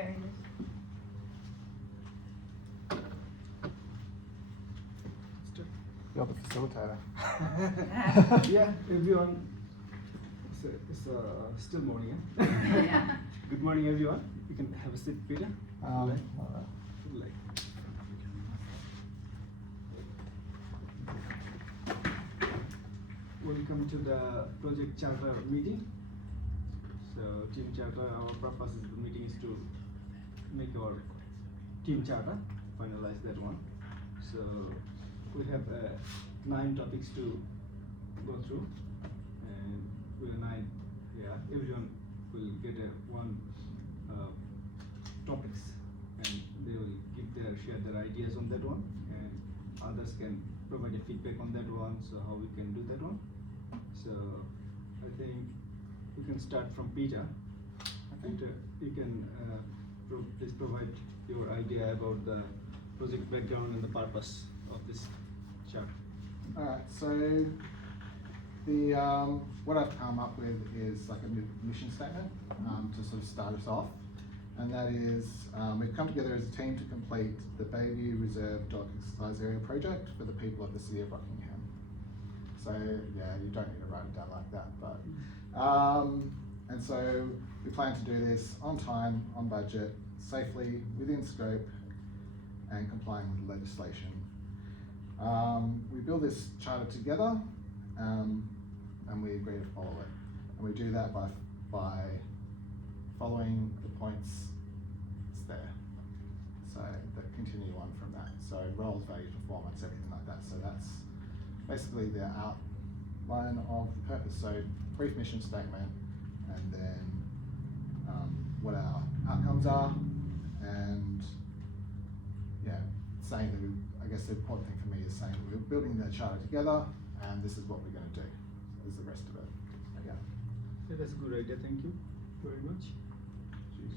There it is. You're the facilitator. Yeah, everyone. It's still morning. Eh? Yeah. Good morning, everyone. You can have a seat, Peter. Alright. Like. Welcome to the project charter meeting. So team charter, our purpose is the meeting is to make our team charter, finalize that one. So we have 9 topics to go through, and with 9, yeah, everyone will get one topics, and they will share their ideas on that one, and others can provide a feedback on that one. So how we can do that one. So I think we can start from Peter. Peter, you can please provide your idea about the project background and the purpose of this chart. Alright, so the what I've come up with is like a mission statement to sort of start us off, and that is we've come together as a team to complete the Bayview Reserve Dog Exercise Area project for the people of the City of Rockingham. So yeah, you don't need to write it down like that, but and so we plan to do this on time, on budget, safely, within scope, and complying with legislation. We build this charter together, and we agree to follow it. And we do that by following the points that's there. So that continue on from that. So roles, values, performance, everything like that. So that's basically the outline of the purpose. So brief mission statement, and then what our outcomes are, and yeah, saying that I guess the important thing for me is saying that we're building the charter together, and this is what we're going to do. Is the rest of it. Yeah. Yeah, that's a good idea. Thank you very much.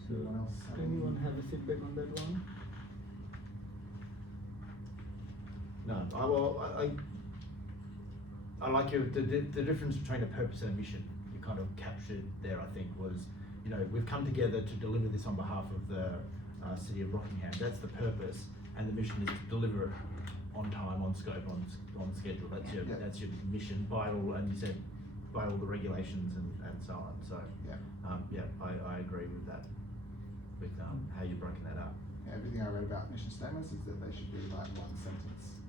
So Anyone else have anyone any- have a feedback on that one? No, I like the difference between a purpose and a mission. You kind of captured there, I think, was, you know, we've come together to deliver this on behalf of the City of Rockingham. That's the purpose, and the mission is to deliver it on time, on scope, on schedule. That's your mission by all, and you said by all the regulations and so on. So I agree with that, with how you've broken that up. Yeah, everything I read about mission statements is that they should be like one sentence.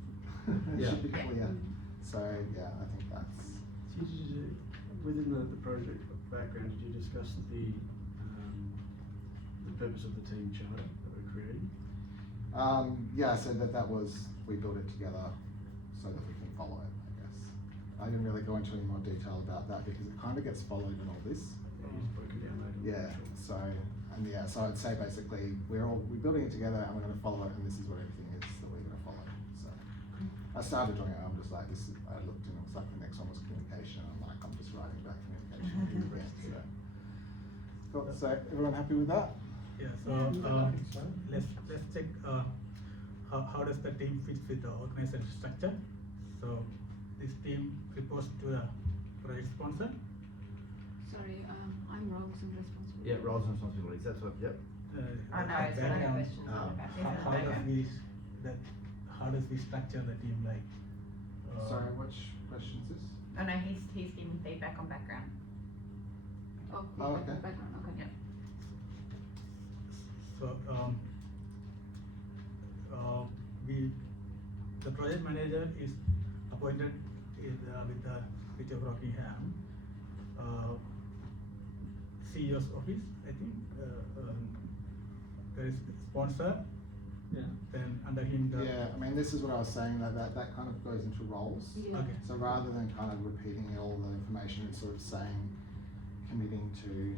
Yeah. Should be clear. So yeah, I think that's. Within the project background, did you discuss the purpose of the team charter that we're creating? Yeah, I said that was, we built it together so that we can follow it, I guess. I didn't really go into any more detail about that because it kind of gets followed in all this. Yeah, you've broken down that. Yeah, so I'd say basically we're building it together, and we're going to follow it, and this is what everything is that we're going to follow. So I started doing it, I'm just like, I looked and it was like the next one was communication, and I'm like, I'm just writing about communication. So. Cool. So everyone happy with that? Yeah, so let's check how does the team fit with the organization structure. So this team reports to the project sponsor. Sorry, I'm roles and responsibilities. Yeah, roles and responsibilities. That's what. Yep. Oh no, it's not a background. question. How does we structure the team like? Sorry, which question is this? Oh no, he's giving feedback on background. Oh, okay. Background, okay. Yeah. So the project manager is appointed with the City of Rockingham CEO's office. I think there is sponsor. Yeah. Then under him the Yeah, I mean, this is what I was saying, that kind of goes into roles. Yeah. Okay. So rather than kind of repeating all the information, it's sort of saying, committing to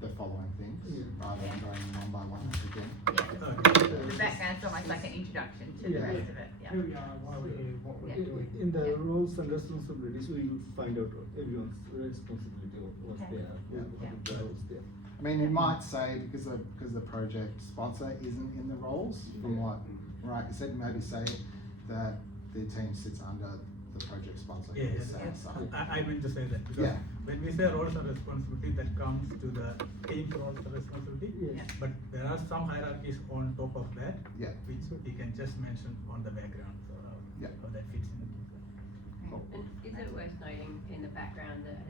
the following things, rather than going one by one again. Yeah. Okay. The background's almost like an introduction to the rest of it. Yeah. Here we are, why we're here, what we're doing. In the roles and responsibilities, we will find out everyone's responsibility, what's Okay. there, Yeah. what are the roles there. I mean, you might say, because the project sponsor isn't in the roles, from what Marika said, maybe say that the team sits under the project sponsor Yeah, is yeah, assigned. I meant to say that, because Yeah. when we say roles and responsibility, that comes to the team's roles and responsibility. Yes. But there are some hierarchies on top of that. Yeah. Which we can just mention on the background, so Yeah. how that fits in. Cool. And is it worth noting in the background that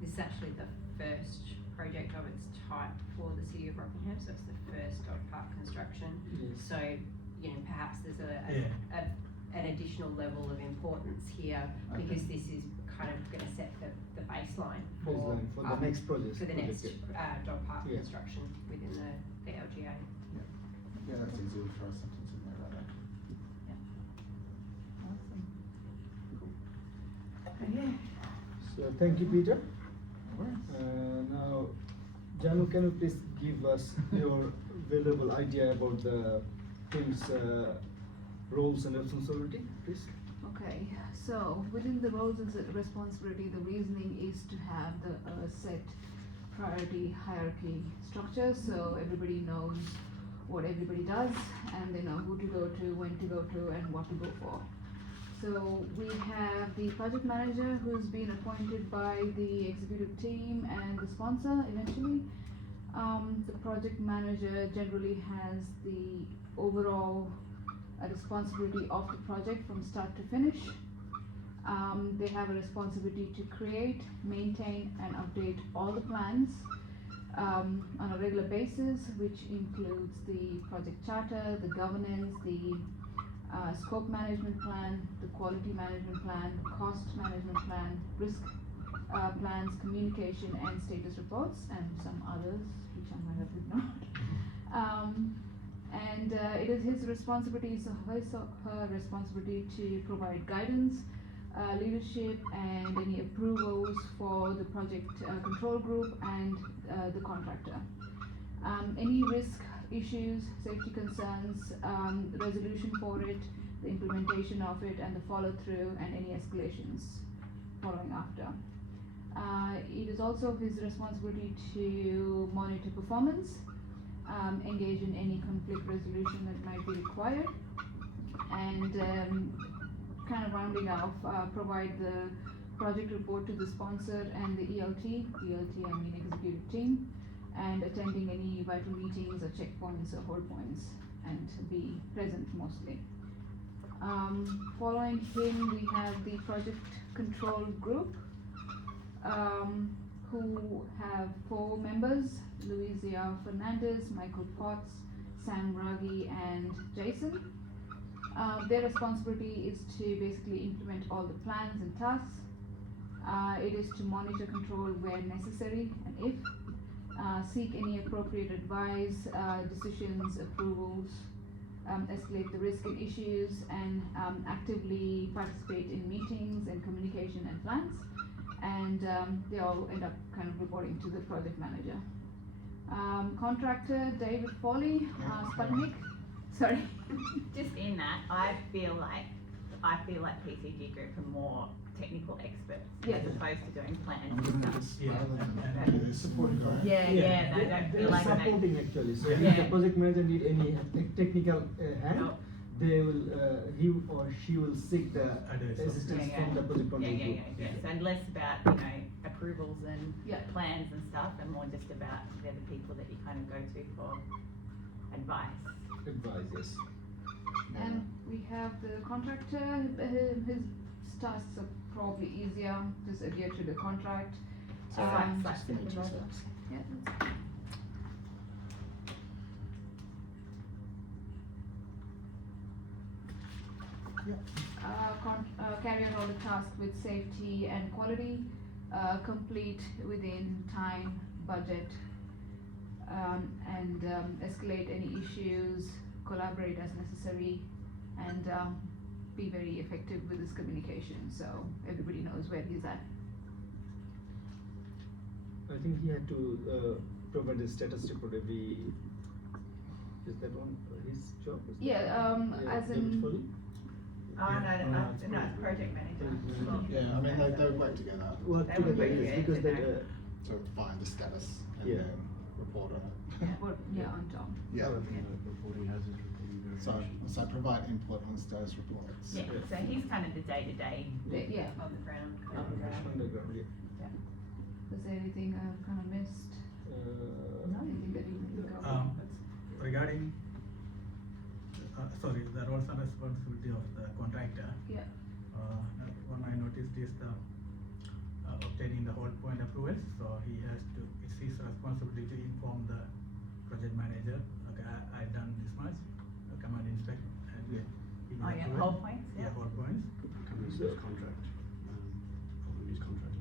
this is actually the first project of its type for the city of Rockingham, so it's the first dog park construction. Yes. So, perhaps there's Yeah. an additional level of importance here Okay. because this is kind of gonna set the baseline for. Baseline for the next project. For the next, dog park Yeah. construction within the LGA. Yeah, that's easy to throw a sentence in there like that. Awesome. Cool. Okay. So thank you, Peter. No worries. Now, Janu, can you please give us your valuable idea about the team's roles and responsibility, please? Okay, so within the roles and responsibility, the reasoning is to have the set priority hierarchy structure, so everybody knows what everybody does, and they know who to go to, when to go to, and what to go for. So we have the project manager who's been appointed by the executive team and the sponsor eventually. The project manager generally has the overall responsibility of the project from start to finish. They have a responsibility to create, maintain, and update all the plans on a regular basis, which includes the project charter, the governance, the scope management plan, the quality management plan, cost management plan, risk plans, communication and status reports, and some others which I might have ignored. And it is his responsibility, so his or her responsibility to provide guidance, leadership, and any approvals for the project control group and the contractor. Any risk issues, safety concerns, resolution for it, the implementation of it, and the follow through, and any escalations following after. It is also his responsibility to monitor performance, engage in any conflict resolution that might be required, and kind of rounding off, provide the project report to the sponsor and the ELT I mean executive team, and attending any vital meetings or checkpoints or hold points, and be present mostly. Following him, we have the project control group, who have 4 members: Luizia Fernandez, Michael Potts, Sam Raghi, and Jason. Their responsibility is to basically implement all the plans and tasks. It is to monitor control where necessary and if, seek any appropriate advice, decisions, approvals, escalate the risk and issues, and actively participate in meetings and communication and plans. And they all end up kind of reporting to the project manager. Contractor David Foley, Sputnik, sorry. Just in that, I feel like PCG Group are more technical experts Yeah. as opposed to doing plans I'm and gonna do stuff. this Yeah. rather than Yeah. do this supporting guy. Yeah, they don't feel like they. supporting actually, so Yeah. if the project manager need any technical hand, Oh. they will, he or she will seek the Advice. assistance Yeah, from the project control group. Yeah. So less about, approvals and Yeah. plans and stuff, and more just about they're the people that you kind of go to for advice. Advice, yes. And we have the contractor, his tasks are probably easier, just adhere to the contract. So like Just give me 2 supervisor. seconds. Yeah, that's carry out all the tasks with safety and quality, complete within time, budget, and escalate any issues, collaborate as necessary, and be very effective with his communication, so everybody knows where he's at. I think he had to provide a status report every, is that one his job? Is that- Yeah, as David in, Foley? Oh, no, it's no, it's project manager. Project manager. Yeah, I mean, they work together Work They would together, work yes, together, because that, don't to find the status and Yeah. then report on it. Yeah. what, yeah, on Tom. Yeah. Reporting has its reporting So, so provide input on status reports. Yeah, so he's kind of the day-to-day. Yeah, On the ground. On the ground. On the ground, yeah. is there anything I've kind of missed? Anything that you can think of? Regarding, sorry, the roles and responsibility of the contractor. Yeah, One I noticed is the obtaining the hold point approvals, so he has to, it's his responsibility to inform the project manager, okay, I've done this much, come and inspect and get. give me Oh, yeah, approval. hold points, yeah. Yeah, hold points, Company's contract, probably use contract.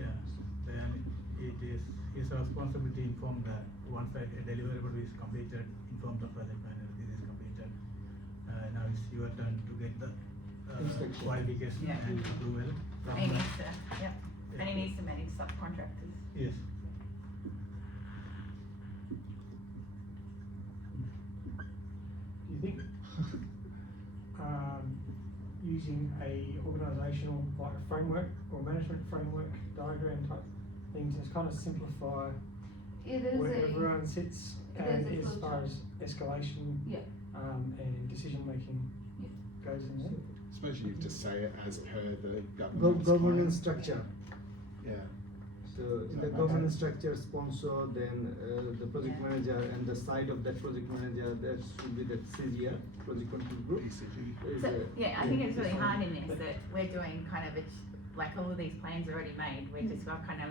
yeah, then it is his responsibility to inform the, once a deliverable is completed, inform the project manager, this is completed. Now it's your turn to get the Inspection. qualification Yeah. and approval from And he the. needs to, yep, and he needs to manage subcontractors. Yes. Do you think using a organisational, like a framework or management framework diagram type thing to kind of simplify it is where a, everyone sits it and is a as far flowchart. as escalation Yeah. and decision making Yeah. goes in there? I suppose you just say it as per the government's Governance plan. structure. Yeah. So in That the makes governance sense. structure sponsor, then the project Yeah. manager, and the side of that project manager, that should be the CGR, project control group. PCG. Is So, a- yeah, I think it's really hard in this But- that we're doing kind of, like all of these plans are already made, we've just got kind of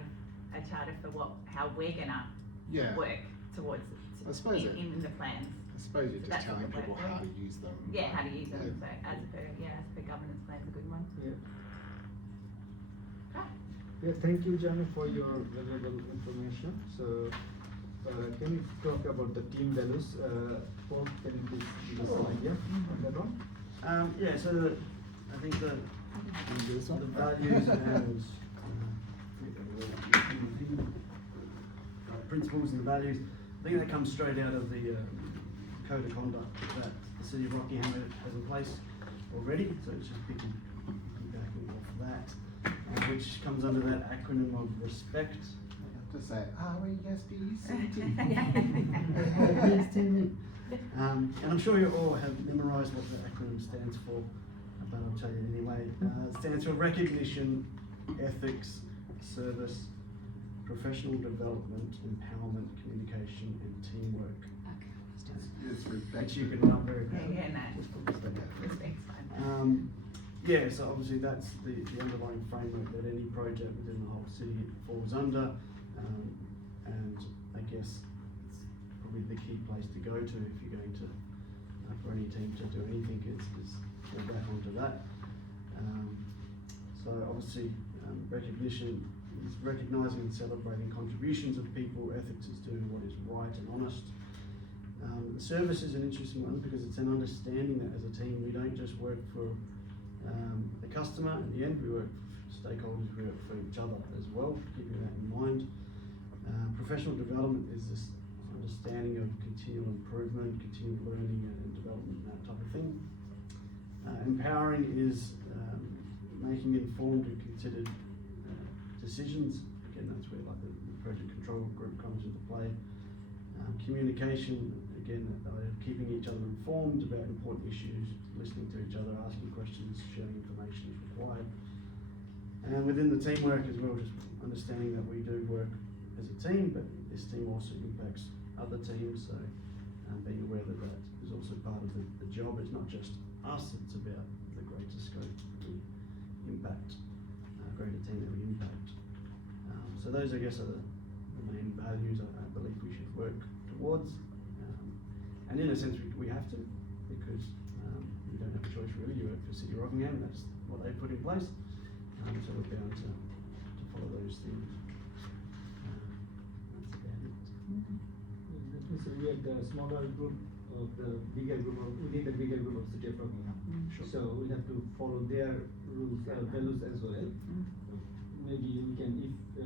a charter for how we're gonna Yeah. work towards, I suppose it- in the plans. I suppose you're just That's telling what we're people doing. how to use them. Yeah, how to use them, Yeah. so as per governance plan's a good one. Yeah. Okay. Yeah, thank you, Johnny, for your valuable information. So, can you talk about the team values? Paul, can you please give us an idea on that one? Yeah, so I think the Can you do this one? values and principles and values, I think that comes straight out of the code of conduct that the City of Rockingham has in place already, so it's just picking backing off that, which comes under that acronym of RESPECT. Just say RESPCT. And I'm sure you all have memorised what the acronym stands for, but I'll tell you anyway. It stands for recognition, ethics, service, professional development, empowerment, communication, and teamwork. It's Which you respect. can number. Yeah, no, respect's fine. Yeah, so obviously that's the underlying framework that any project within the whole city falls under. And I guess it's probably the key place to go to if you're going to, for any team to do anything, is fall back onto that. So obviously, recognition is recognising and celebrating contributions of people. Ethics is doing what is right and honest. The service is an interesting one because it's an understanding that as a team we don't just work for the customer. In the end, we work for stakeholders, we work for each other as well, keeping that in mind. Professional development is this understanding of continual improvement, continual learning and development, that type of thing. Empowering is making informed and considered decisions. Again, that's where like the project control group comes into play. Communication, again, keeping each other informed about important issues, listening to each other, asking questions, sharing information as required. And within the teamwork as well, just understanding that we do work as a team, but this team also impacts other teams, so being aware that that is also part of the job. It's not just us, it's about the greater scope that we impact, greater team that we impact. So those, I guess, are the main values I believe we should work towards. And in a sense, we have to, because we don't have a choice really. You work for City of Rockingham, that's what they put in place. So we're bound to follow those things. That's about it. That means we are the smaller group of the bigger group of, within the bigger group of City of Rockingham. Sure. So we have to follow their rules, values as well. Maybe we can, if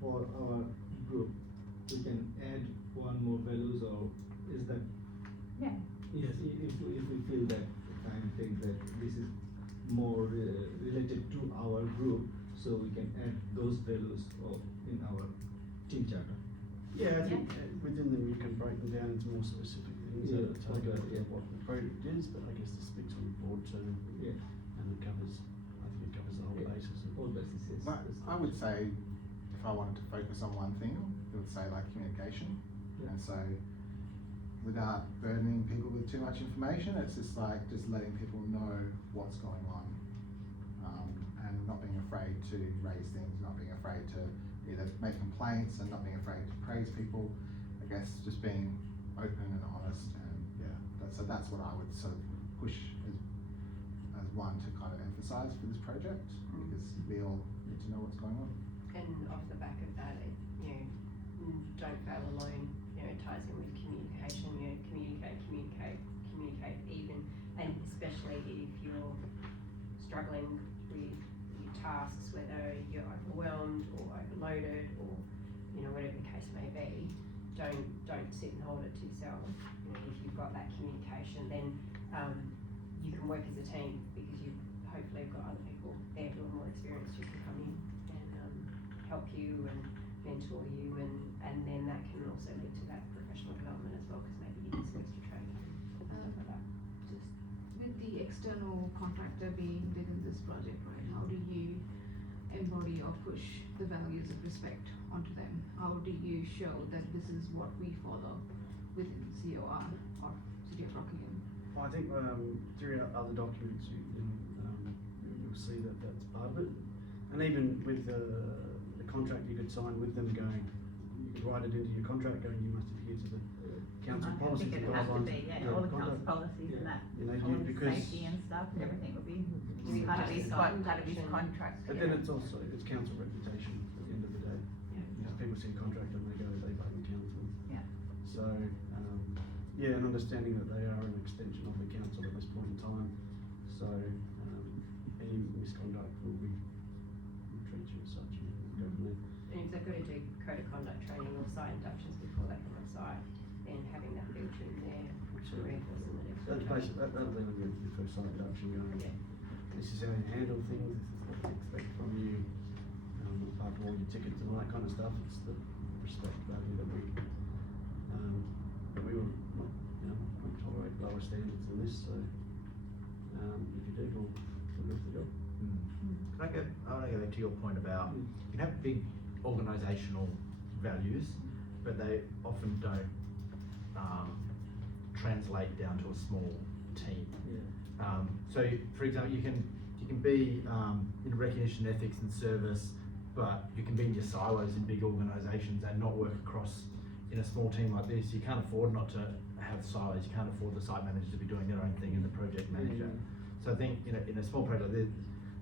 for our group, we can add one more values, or is that? Yeah. Yes. If we feel that time think that this is more related to our group, so we can add those values in our team charter. Yeah, I think within them you can break them down into more specific things Yeah, that are taken okay, yeah. what the project is, but I guess this speaks on a broad term Yeah. and it covers, I think it covers the whole Yeah. basis of. All bases, yes. But I would say, if I wanted to focus on one thing, it would say like communication. Yeah. And so, without burdening people with too much information, it's just like just letting people know what's going on, and not being afraid to raise things, not being afraid to either make complaints and not being afraid to praise people. I guess just being open and honest, and yeah, that's what I would sort of push as one to kind of emphasise for this project, because we all need to know what's going on. And off the back of that, it, don't fail alone, ties in with communication, communicate even, and especially if you're struggling with your tasks, whether you're overwhelmed or overloaded or, whatever the case may be, don't sit and hold it to yourself. If you've got that communication, then, you can work as a team, because you hopefully have got other people there who are more experienced who can come in and, help you and mentor you, and then that can also lead to that professional development as well, because maybe you need some extra training. Stuff like that. Just with the external contractor being within this project, right, how do you embody or push the values of respect onto them? How do you show that this is what we follow within COR or City of Rockingham? I think through other documents you'll see that that's part of it, and even with the contract you could sign with them going, you could write it into your contract going, you must adhere to the council I policies think and it'd have to guidelines. be, of all the the council contract. policies and that, You know, all the because- safety and stuff, and everything will be You part of his, just part of his action. contract. But then it's also, it's council reputation at the end of the day. Because people see contract and they go, they vote in council. Yeah. So, yeah, and understanding that they are an extension of the council at this point in time. So, any misconduct will treat you as such and go from there. And if they've got to do code of conduct training or site inductions before they come on site, then having that built in there, reinforcing the next. That's basic, that'll be your first site induction going. Yeah. This is how you handle things, this is what we expect from you, apart from all your tickets and all that kind of stuff, it's the respect value that we will, won't tolerate lower standards than this, so, if you do, we'll do the job. I want to go back to your point about, you can have big organisational values, but they often don't translate down to a small team. Yeah. So, for example, you can be in recognition, ethics, and service, but you can be in your silos in big organisations and not work across. In a small team like this, you can't afford not to have silos. You can't afford the site manager to be doing their own thing and the project manager. So I think in a small project,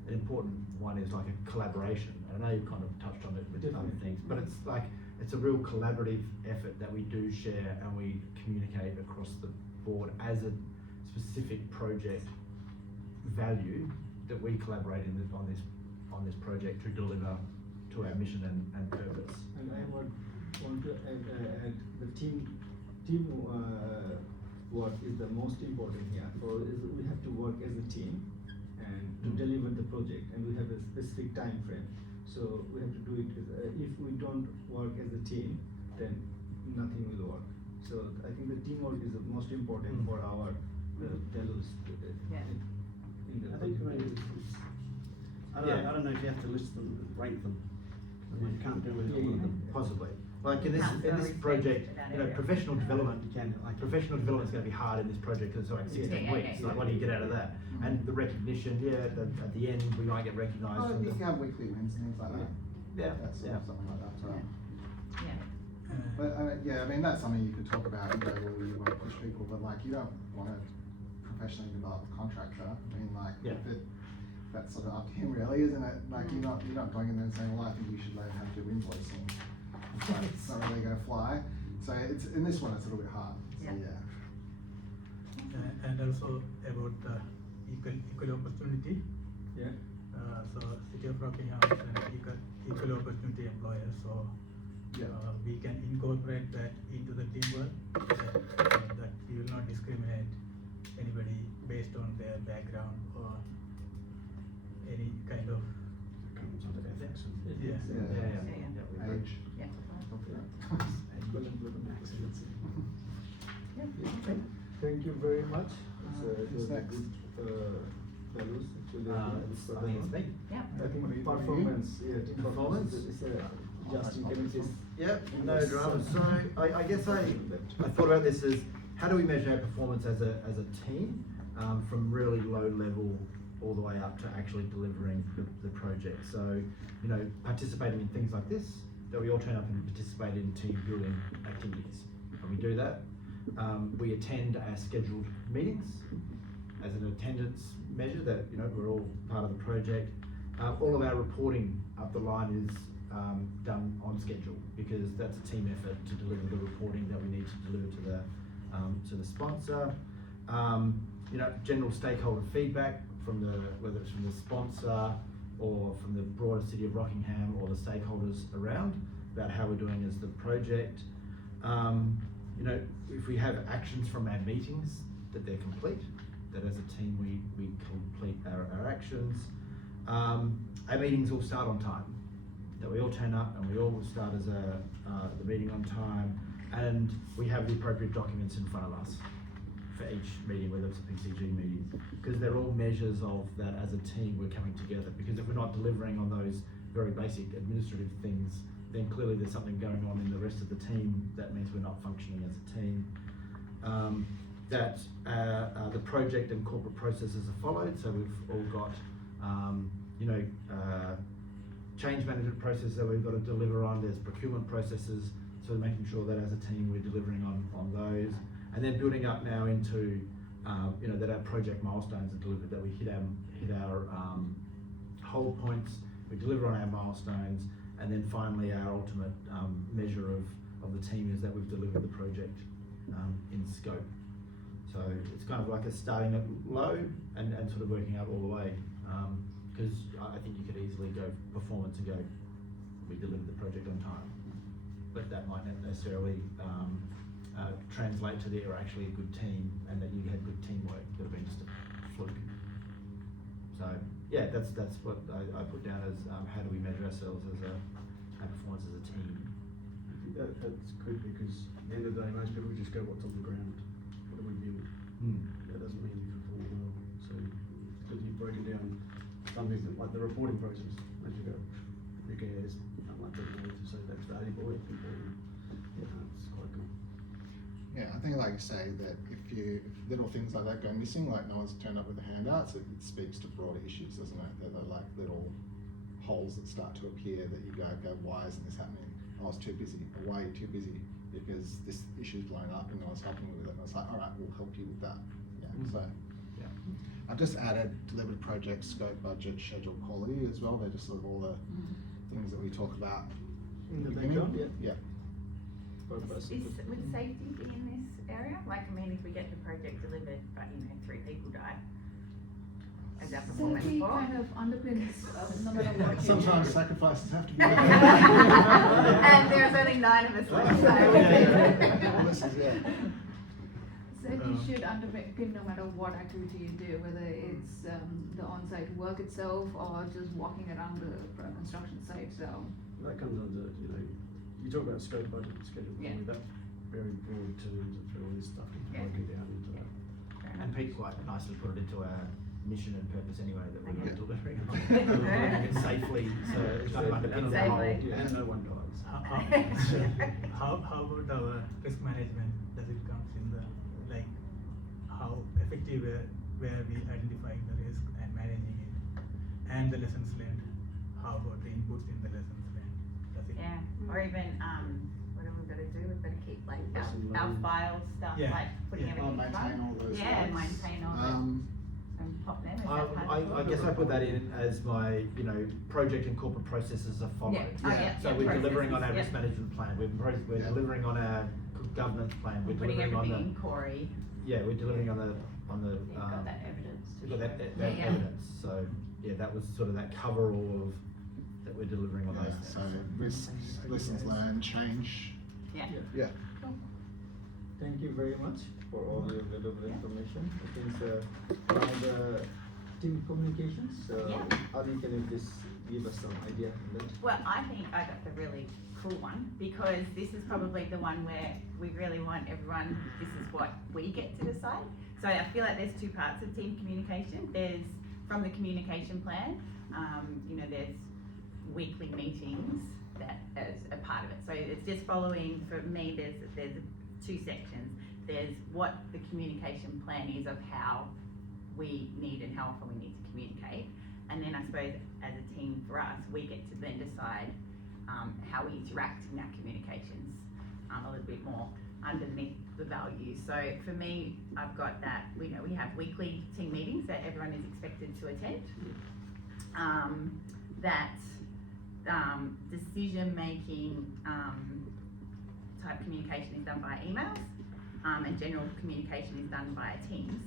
an important one is like a collaboration. I know you've kind of touched on it with other things, but it's like it's a real collaborative effort that we do share and we communicate across the board as a specific project value that we collaborate on this project to deliver to our mission and purpose. And I would want to add the team work is the most important here. So we have to work as a team and to deliver the project, and we have a specific time frame. So we have to do it. If we don't work as a team, then nothing will work. So I think the teamwork is the most important for our values. Yeah. I think maybe I don't know if you have to list them, rank them. You can't do it all of them. Possibly. Like in this Respect project, that you know, area. professional development. You can, like, Professional development's going to be hard in this project because it's like 16 Yeah, weeks. yeah, Like, what do you get out of that? And the recognition, at the end, we might get recognised. Oh, from you the- can have weekly wins and things like that. Yeah, That's yeah. something like that, so. Yeah. But, yeah, I mean, that's something you could talk about and go, well, you want to push people, but like, you don't want to professionally develop a contractor. I mean, like, Yeah. that's sort of up to him really, isn't it? Like, you're not going in there and saying, well, I think you should learn how to do invoicing. It's like, it's not really gonna fly. So it's, in this one, it's a little bit hard, so Yeah. yeah. And also about the equal opportunity. Yeah. So City of Rockingham is an equal opportunity employer, so Yeah. we can incorporate that into the teamwork, that we will not discriminate anybody based on their background or any kind of, Comes under ethics and yeah. Yeah. Age. Yeah. Go for it. Equal employment accidents. Yeah. Okay. thank you very much. It who's was a next? good values actually. I think it's me. Yeah. I think What do you- performance, yeah, team Performance? is Justin, can you please? Yep, no drama. So I guess I thought about this as how do we measure our performance as a team from really low level all the way up to actually delivering the project. So, you know, participating in things like this, that we all turn up and participate in team building activities. And we do that. We attend our scheduled meetings as an attendance measure that, you know, we're all part of the project. All of our reporting up the line is done on schedule because that's a team effort to deliver the reporting that we need to deliver to the sponsor. You know, general stakeholder feedback from whether it's from the sponsor or from the broader city of Rockingham or the stakeholders around about how we're doing as the project. You know, if we have actions from our meetings that they're complete, that as a team we complete our actions. Our meetings all start on time, that we all turn up and we all start as the meeting on time, and we have the appropriate documents in front of us for each meeting, whether it's a PCG meeting, because they're all measures of that as a team we're coming together. Because if we're not delivering on those very basic administrative things, then clearly there's something going on in the rest of the team that means we're not functioning as a team. That the project and corporate processes are followed, so we've all got you know, change management processes that we've got to deliver on. There's procurement processes, so we're making sure that as a team we're delivering on those, and then building up now into you know, that our project milestones are delivered, that we hit our hold points, we deliver on our milestones, and then finally our ultimate measure of the team is that we've delivered the project in scope. So it's kind of like a starting at low and sort of working out all the way. Because I think you could easily go performance and go, we delivered the project on time. But that might not necessarily translate to they're actually a good team and that you had good teamwork. It could have been just a fluke. So yeah, that's what I put down as how do we measure ourselves as our performance as a team. I think that's good because at the end of the day, most people just go, what's on the ground? What do we build? That doesn't mean you perform well. So because you've broken down something that, like the reporting process, as you go, who cares? I like that to say that's valuable. It's important. It's quite good. Yeah, I think like you say that if little things like that go missing, like no one's turned up with the handouts, it speaks to broader issues, doesn't it? They're like little holes that start to appear that you go, why isn't this happening? I was too busy. Or why are you too busy? Because this issue's blown up and no one's helping me with it. And I was like, all right, we'll help you with that. Yeah. So yeah. I've just added delivered project, scope, budget, schedule, quality as well. They're just sort of all the things that we talk about In the beginning. background, yeah. Would safety be in this area? Like, I mean, if we get the project delivered, but you know, 3 people die, is that performance Safety poor? kind of underpins no matter what you do. Sometimes sacrifices have to be made. And there's only 9 of us left, so. This is it. Safety should underpin no matter what activity you do, whether it's the on-site work itself or just walking around the construction site. So That comes under, you know, you talk about scope, budget, schedule, Yeah. that's very broad terms of all this stuff, Yeah. broken down into that. And Pete quite nicely put it into our mission and purpose anyway, that we're Yeah. delivering on it safely, so it's kind of underpins the whole. Safely. And no one dies. How about our risk management? Does it comes in the, like, how effective where we identifying the risk and managing it, and the lessons learned? How about the inputs in the lessons learned? Does it? Yeah, or even, what have we got to do? We've got to keep like Lesson our learned. file stuff, Yeah. like putting Yeah. everything in Maintain all those. Yeah, things. maintain all that. And pop them, is that part of I it? guess I put that in as my, you know, project and corporate processes are followed. Yeah. Oh, yeah. So Yeah, we're delivering on our processes, risk management plan, we're Yeah. delivering on our governance plan, we're Putting delivering on everything the, in Corey. yeah, we're delivering on the, You've got that evidence to we've got show. that Yeah, yeah. evidence, so, yeah, that was sort of that cover all of, that we're delivering on those Yeah, things. so risks, lessons learned, change. Yeah. Yeah. Thank you very much for all your valuable information. I think now the team communications. Yeah. Ali, can you please give us some idea on that? Well, I think I got the really cool one, because this is probably the one where we really want everyone, this is what we get to decide. So I feel like there's two parts of team communication. There's from the communication plan, there's weekly meetings that as a part of it. So it's just following, for me, there's two sections. There's what the communication plan is of how we need and how often we need to communicate. And then I suppose as a team for us, we get to then decide how we interact in our communications a little bit more underneath the values. So for me, I've got that, we have weekly team meetings that everyone is expected to attend. That decision-making type communication is done via emails, and general communication is done via Teams.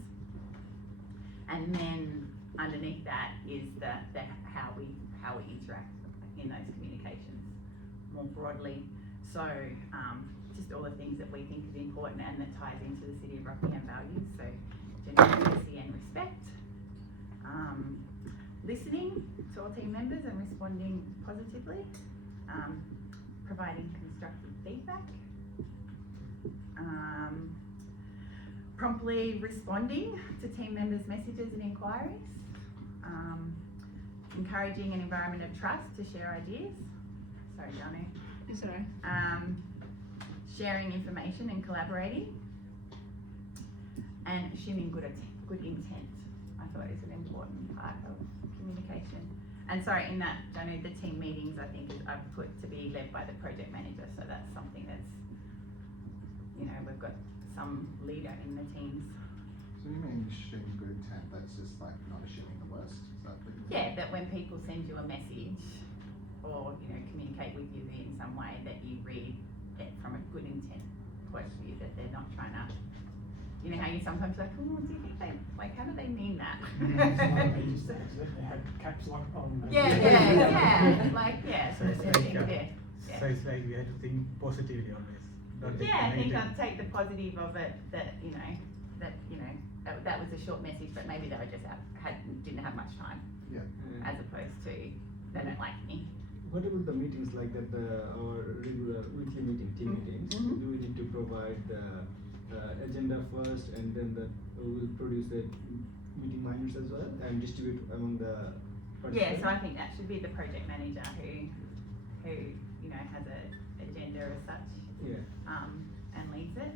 And then underneath that is the how we interact in those communications more broadly. So just all the things that we think is important and that ties into the City of Rockingham values. So general courtesy and respect. Listening to all team members and responding positively. Providing constructive feedback. Promptly responding to team members' messages and inquiries. Encouraging an environment of trust to share ideas. Sorry, Janu. It's alright. Sharing information and collaborating. And assuming good intent, I thought is an important part of communication. And sorry, in that, Janu, the team meetings I think I've put to be led by the project manager, so that's something that's, we've got some leader in the teams. So you mean assuming good intent, that's just like not assuming the worst? Is that what you mean? Yeah, that when people send you a message or, communicate with you in some way, that you read it from a good intent point of view, that they're not trying to, how you sometimes like, oh, do you think how do they mean that? They used to accidentally have caps lock on. Yeah. So it's like, yeah. so it's like we have to think positively always. Not think Yeah, I think negative. I'd take the positive of it, that that was a short message, but maybe they were just didn't have much time, Yeah. as opposed to they don't like me. What about the meetings like that, our regular weekly team meetings? Mhm. Do we need to provide the agenda first, and then we'll produce the meeting minutes as well and distribute among the Yeah, so participants? I think that should be the project manager who has a agenda as such, Yeah. and leads it.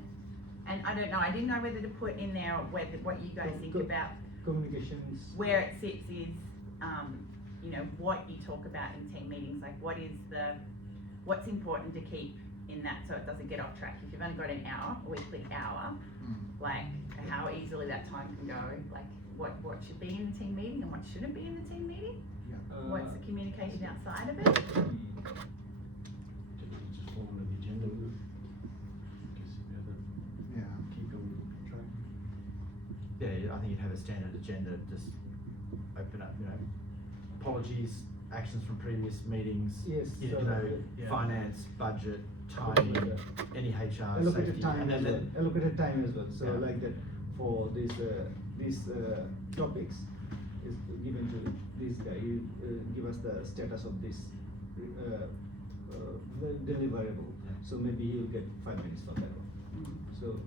And I don't know, I didn't know whether to put in there what you guys think about Communications. where it sits is, what you talk about in team meetings, like what's important to keep in that so it doesn't get off track. If you've only got an hour, a weekly hour, like how easily that time can go, like what should be in the team meeting and what shouldn't be in the team meeting? What's the communication outside of it? Just fall under the agenda, wouldn't it? Guess if you have a Yeah. keep on track. Yeah, I think you'd have a standard agenda, just open up, apologies, actions from previous meetings. Yes, yeah. Finance, budget, timing, any HR, Allocated safety. time And as then well. Allocated time as well. So Yeah. like that for these topics is given to this guy. You give us the status of this deliverable. Yeah. So maybe he'll get 5 minutes for that one. So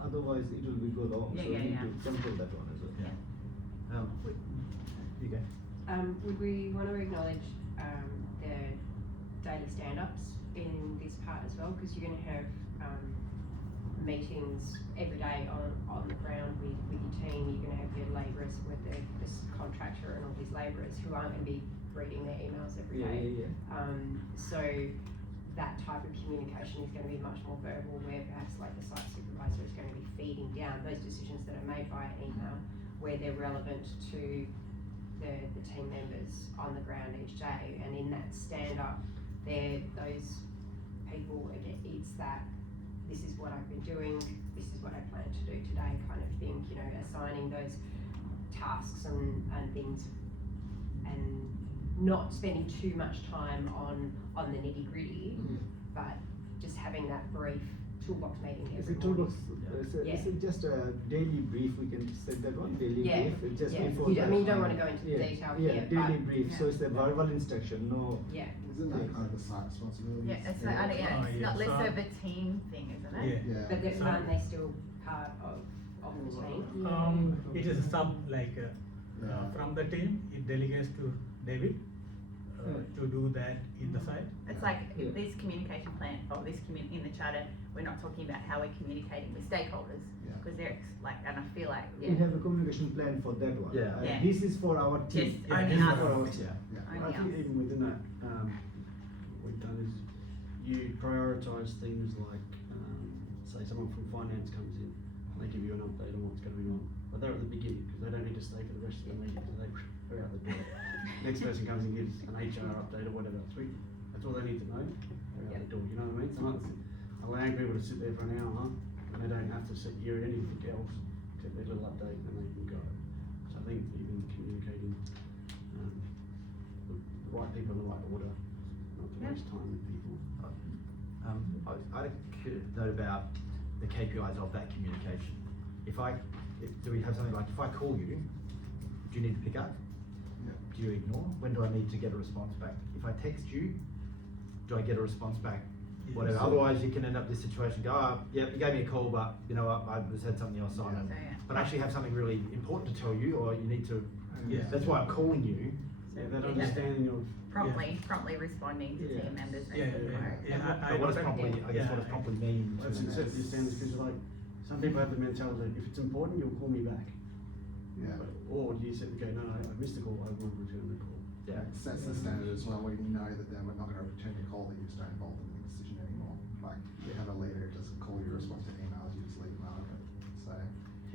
otherwise it will be go long. Yeah, so yeah, we need yeah. to control that one as well. Yeah. You go. Would we want to acknowledge the daily stand-ups in this part as well? Because you're going to have meetings every day on the ground with your team. You're going to have your labourers with this contractor and all these labourers who aren't going to be reading their emails every day. So that type of communication is going to be much more verbal, where perhaps like the site supervisor is going to be feeding down those decisions that are made via email, where they're relevant to the team members on the ground each day. And in that stand-up, those people, again, it's that this is what I've been doing, this is what I plan to do today kind of thing, assigning those tasks and things, and not spending too much time on the nitty-gritty, but just having that brief toolbox meeting It's every a toolbox, morning. it's just a daily brief, we can set that one, daily Yeah, brief, just yeah. before You don't- I mean, you that. don't wanna go into the Yeah, detail yeah, here, daily but- brief, so it's a verbal instruction, no. Yeah. Isn't that kind of the site responsibility? Yeah, it's, I don't, yeah, Oh, it's yeah, not less so- of a team thing, isn't it? Yeah. Yeah. But So- aren't they still part of the team? It is a sub, like, Yeah. from the team, it delegates to David, to do that in the site. It's like, Yeah. this communication plan, or this in the charter, we're not talking about how we're communicating with stakeholders, Yeah. because they're like, and I feel like, We yeah, have a communication plan for that one. Yeah. Yeah. This is for our team. Just Yeah, only this is us. For our team. Yeah. Yeah. Only I think us. even within that, what we've done is you prioritise things like, say someone from finance comes in, and they give you an update on what's going on. But they're at the beginning, because they don't need to stay for the rest of the meeting, because they're out the door. Next person comes and gives an HR update or whatever, that's all they need to know, they're out the door, you know what I mean? So not allowing people to sit there for an hour, and they don't have to hear anything else, except their little update, and they can go. So I think even communicating, the right people in the right order, not to Yeah. waste time with people. I had a note about the KPIs of that communication. Do we have something like, if I call you, do you need to pick up? Yeah. Do you ignore? When do I need to get a response back? If I text you, do I get a response back? Yes. Whatever, otherwise you can end up this situation, go, oh, yeah, you gave me a call, but you know what, I just had something else on Yeah. it. So, yeah. But I actually have something really important to tell you, or you need to, Yeah. that's why I'm calling you. Yeah, that Yeah. understanding of, promptly responding to Yeah. team members. Yeah, as required. But what does promptly, I guess, what does promptly mean? to that's them? set the standards, because like, some people have the mentality that if it's important, you'll call me back. Yeah. Or do you say, okay, no, I missed the call, I will return the call. Yeah. It sets the standard as well, where you know that they're not gonna return your call, that you just don't involve them in the decision anymore. Like, you have a leader who doesn't call you, respond to emails, you just leave them out of it. So,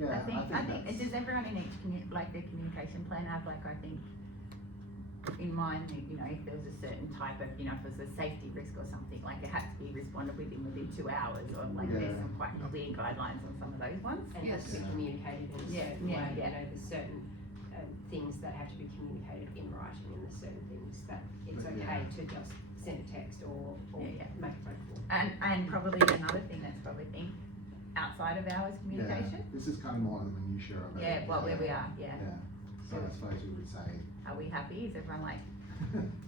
yeah, I think, that's- does everyone in each like their communication plan have like, I think, in mind, you know, if there was a certain type of, you know, if it was a safety risk or something, like it had to be responded within 2 hours, or like there's Yeah. some quite clear guidelines on some of those ones. And has to be Yes. communicated in a Yeah, certain yeah, way, yeah. you know, there's certain things that have to be communicated in writing, and there's certain things that it's But, okay yeah. to just send a text or Yeah, yeah. make a phone call. And probably another thing that's probably been outside of hours communication. Yeah, this is kind of more the minutiae of it. Yeah, well, where we are, yeah. Yeah, so I suppose we would say. Are we happy? Is everyone like,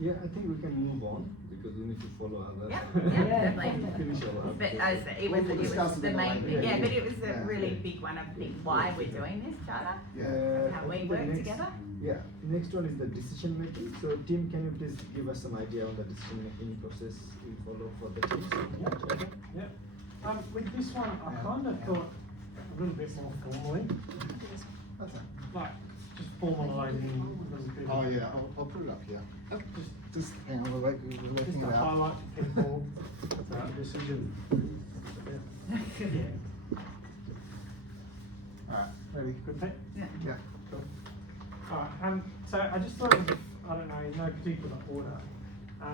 Yeah, I think we can move on, because we need to follow other. yeah, yeah, definitely. Finish our. But as it was, We'll it discuss was it the in a main, later yeah, meeting. but it was a Yeah. really big one of the why we're doing this charter, Yeah, how we I think work the next- together. Yeah, next one is the decision making. So Tim, can you please give us some idea on the decision making process we follow for the teams? Yeah. With this one, I kind of thought a little bit more formally, that's it. like just formalising a little bit. Oh, yeah, I'll put it up here. Just hang on, we're Just working to it out. highlight to people. Make a decision. Yeah. Alright, ready? Good thing. Yeah. Alright, so I just thought of, I don't know, in no particular order,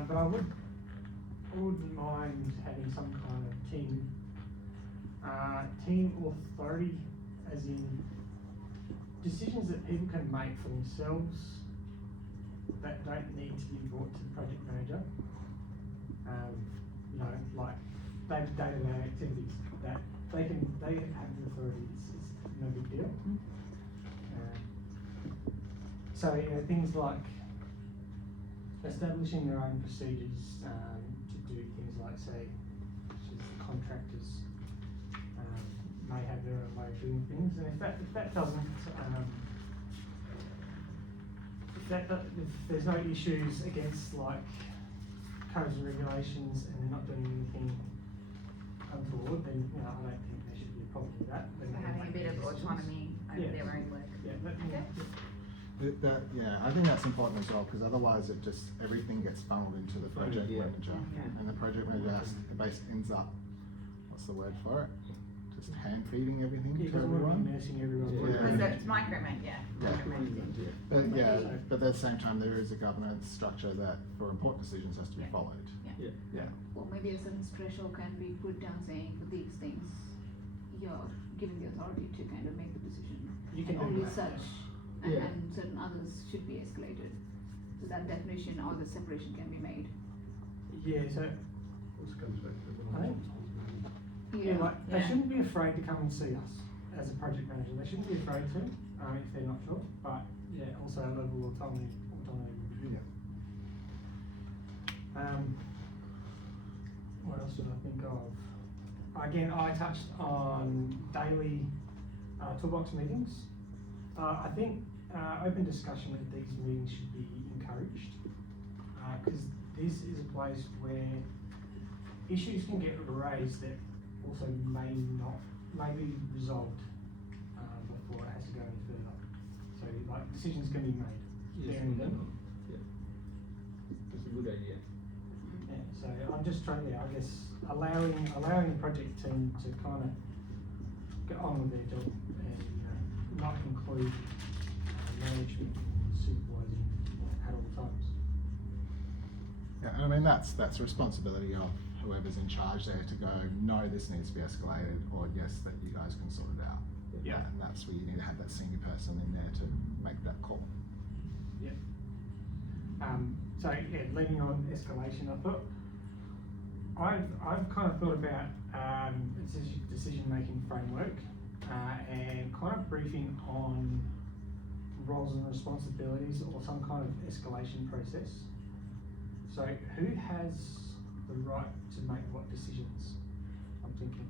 but I wouldn't mind having some kind of team authority, as in decisions that people can make for themselves that don't need to be brought to the project manager. You know, like day-to-day activities that they have the authority, it's no big deal. So, you know, things like establishing their own procedures to do things like, say, contractors may have their own way of doing things, and if that doesn't, if there's no issues against like codes and regulations, and they're not doing anything untoward, then you know I don't think there should be a problem with that. So having a bit of autonomy over Yeah. their own work. Yeah, Yeah, I think that's important as well, because otherwise it just, everything gets funneled into the project Yeah. manager. Yeah. And the project manager ends up, what's the word for it? Just hand feeding everything It to doesn't want to everyone. be nursing everyone's Yeah. work. Because it's micromanaging, yeah, Yeah. micromanaging. But yeah, So- but at the same time, there is a governance structure that for important decisions has to be Yeah. followed. Yeah. Yeah. Or maybe a certain threshold can be put down saying for these things, you're given the authority to kind of make the decision. You can And do only that, such, yeah. and certain others should be escalated. So that definition or the separation can be made. Yeah, so Also comes back to the I think- Yeah, like, they Yeah. shouldn't be afraid to come and see us as a project manager. They shouldn't be afraid to, if they're not sure. But yeah, also a level of autonomy. Yeah. What else did I think of? Again, I touched on daily toolbox meetings. I think open discussion at these meetings should be encouraged, because this is a place where issues can get raised that also may be resolved before it has to go any further. So like decisions can be made Yes, there and then. yeah. That's a good idea. Yeah, so I'm just trying, I guess, allowing the project team to kind of get on with their job and not include management and supervising at all times. Yeah, and I mean, that's a responsibility of whoever's in charge there to go, no, this needs to be escalated, or yes, that you guys can sort it out. Yeah. And that's where you need to have that senior person in there to make that call. Yeah. So yeah, leading on escalation, I thought I've kind of thought about decision making framework and kind of briefing on roles and responsibilities or some kind of escalation process. So who has the right to make what decisions? I'm thinking.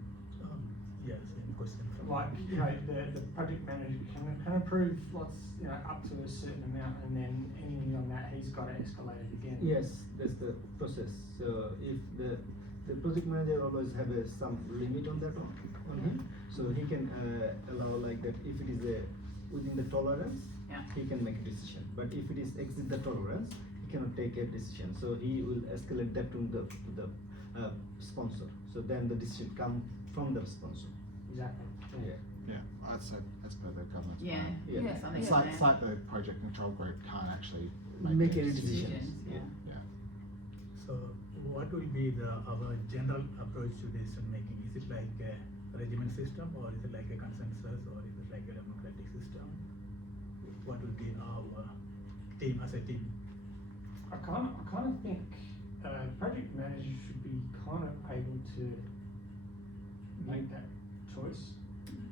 Yeah, same question. Like, the project manager can approve lots, up to a certain amount, and then anything on that, he's got to escalate it again. Yes, that's the process. So if the project manager always have some limit on that on him, so he can allow like that. If it is within the tolerance, Yeah. he can make a decision. But if it is exceed the tolerance, he cannot take a decision. So he will escalate that to the sponsor. So then the decision come from the sponsor. Exactly. Yeah. Yeah, I'd say that's per the governance. Yeah, plan. Yeah. yeah, something It's like like, that. the project control group can't actually Make any any decisions. Yeah. Yeah. So what will be our general approach to decision making? Is it like a regiment system, or is it like a consensus, or is it like a democratic system? What will be our team as a team? I kind of think project manager should be kind of able to make that choice.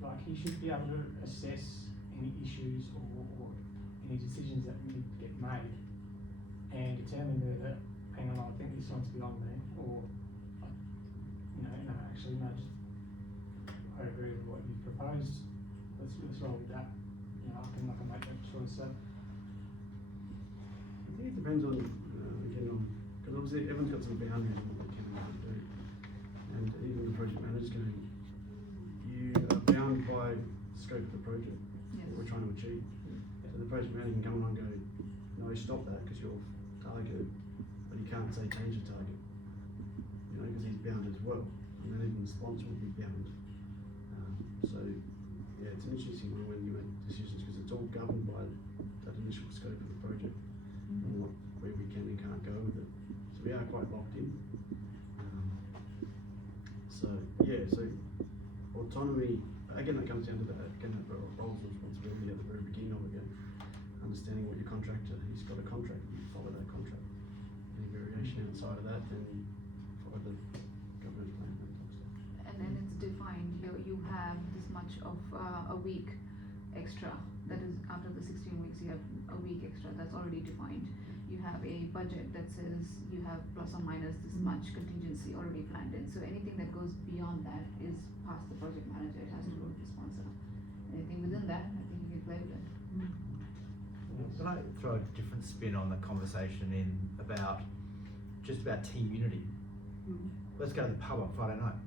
Like, he should be able to assess any issues or any decisions that need to get made and determine whether, hang on, I think this one's beyond me, or no, actually no, just I agree with what you proposed. Let's roll with that. I can make that choice. So I think it depends on, again, because obviously everyone's got some boundaries on what they can and can't do. And even the project manager's going, you are bound by the scope of the project, what we're trying to achieve. So the project manager can come along and go, no, stop that because you're targeted, but he can't say change the target, because he's bound as well. And then even the sponsor will be bound. So yeah, it's an interesting one when you make decisions because it's all governed by that initial scope of the project and where we can and can't go with it. So we are quite locked in. So autonomy, again, that comes down to that, roles and responsibility at the very beginning of it, again. Understanding what your contractor, he's got a contract, you follow that contract. Any variation outside of that, then follow the government plan, that type of stuff. And then it's defined, you have this much of a week extra, that is after the 16 weeks you have a week extra, that's already defined. You have a budget that says you have plus or minus this much contingency already planned in, so anything that goes beyond that is past the project manager, it has to go to the sponsor. Anything within that, I think you can play with it. Can I throw a different spin on the conversation about team unity? Let's go to the pub on Friday night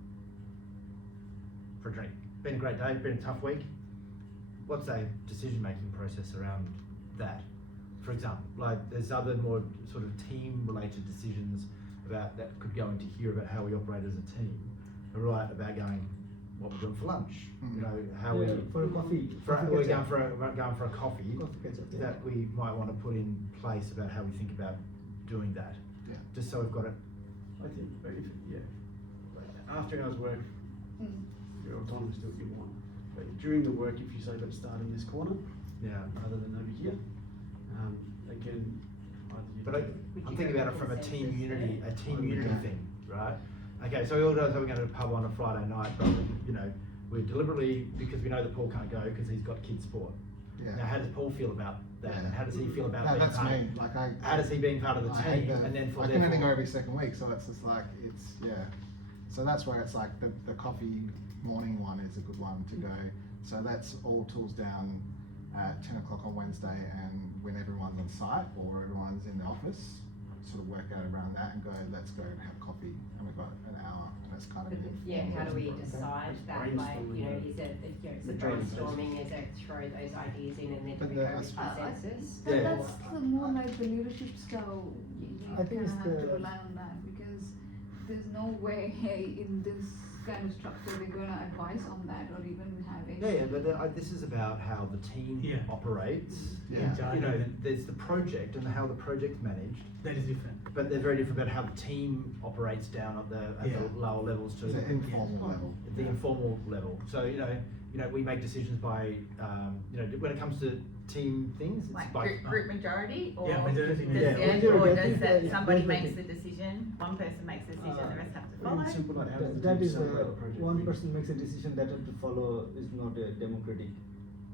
for a drink. Been a great day, been a tough week. What's a decision-making process around that? For example, like there's other more sort of team-related decisions that could go into here about how we operate as a team. Right, about going, what we're doing for lunch, how we for a coffee. we're going for a coffee. Coffee catch-up, yeah. That we might want to put in place about how we think about doing that. Yeah. Just so we've got it. I think, but like after hours work, you're autonomous to do what you want. But during the work, if you say, let's start in this corner, Yeah. rather than over here, again, either you But I'm thinking about it from a team unity thing, right? Okay, so we all know that we're going to the pub on a Friday night, but you know, we're deliberately, because we know that Paul can't go because he's got kids sport. Yeah. Now, how does Paul feel about that? And how does he feel about No, being that's part me. of, Like how does he being part of the I hate team? And then for I can only go therefore, every second week, so it's just like yeah. So that's where it's like the coffee morning one is a good one to go. So that's all tools down at 10 o'clock on Wednesday, and when everyone's on site or everyone's in the office, sort of work out around that and go, let's go and have coffee, and we've got an hour, and it's kind of an Yeah, how do we informal decide that, like, you know, is it, you know, is it brainstorming, is it throw those ideas in and then do But we the- go with consensus? But that's the more like the leadership style, you I think kind it's of have to the- rely on that, because there's no way, hey, in this kind of structure, they're gonna advise on that or even have any. yeah, but this is about how the team Yeah. operates. Yeah. You know, there's the project and how the project's managed, That is different. but they're very different about how the team operates down at the Yeah. lower levels too. It's an informal level. The informal level. So you know, we make decisions by, you know, when it comes to team things, it's Like by group majority, or Yeah, majority. does, Yeah, yeah, majority, or I does think that that- somebody yeah, makes definitely. the decision, one person makes the decision, the rest have to follow? It's simple, like how does the That team is celebrate the project? one person makes a decision that have to follow is not a democratic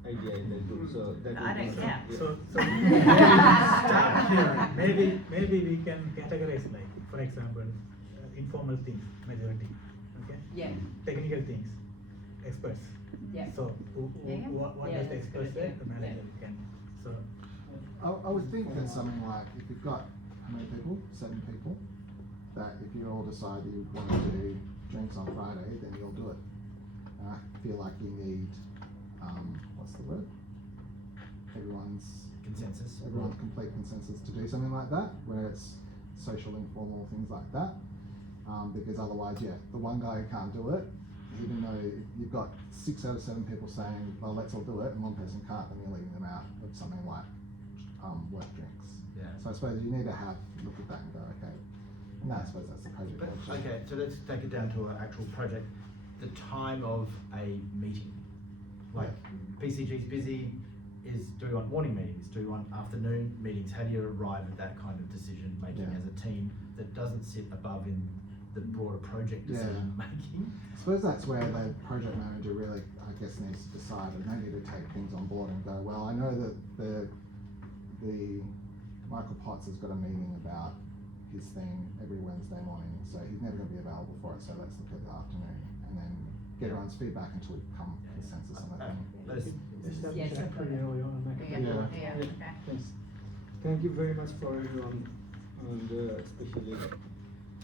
idea in the group, so that. I would be don't some- care. yeah. So maybe start here. Maybe we can categorize, like, for example, informal things, majority, okay? Yeah, Technical things, experts. yeah. So Yeah. what Yeah, does the that's a good expert say? idea. The manager can. So I would think that something like, if you've got how many people, 7 people, that if you all decide that you want to do drinks on Friday, then you'll do it. And I feel like you need, what's the word? Everyone's complete consensus to do something like that, where it's social, informal, things like that. Because otherwise, yeah, the one guy who can't do it, even though you've got 6 out of 7 people saying, well, let's all do it, and one person can't, then you're leaving them out of something like work drinks. Yeah. So I suppose you need to look at that and go, okay, and I suppose that's the project. But, workshop. okay, so let's take it down to an actual project. The time of a meeting, like PCG's busy, do we want morning meetings? Do we want afternoon meetings? How do you arrive at that kind of decision making Yeah. as a team that doesn't sit above in the broader project Yeah. decision making? I suppose that's where the project manager really, I guess, needs to decide, and they need to take things on board and go, well, I know that the Michael Potts has got a meeting about his thing every Wednesday morning, so he's never going to be available for it, so let's look at the afternoon, and then get everyone's feedback until we come to consensus on that thing. Establish that pretty early on, and make it Yeah, work. yeah, okay. Thanks. Thank you very much for everyone, and especially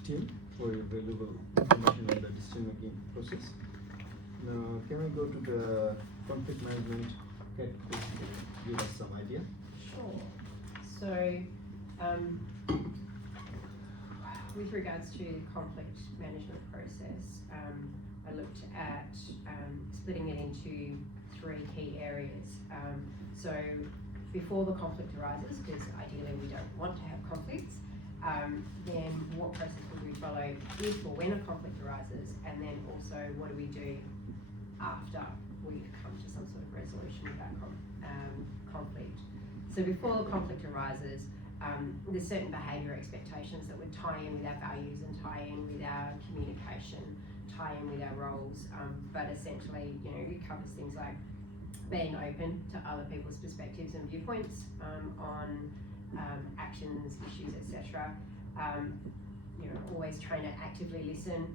Tim, for your valuable information on the decision-making process. Now, can we go to the conflict management? Can you give us some idea? Sure. So, with regards to the conflict management process, I looked at splitting it into 3 key areas. So, before the conflict arises, because ideally we don't want to have conflicts, then what process would we follow if or when a conflict arises, and then also what do we do after we've come to some sort of resolution of that conflict. So before the conflict arises, there's certain behaviour expectations that would tie in with our values and tie in with our communication, tie in with our roles, but essentially, you know, it covers things like being open to other people's perspectives and viewpoints on actions, issues, etc. You know, always trying to actively listen,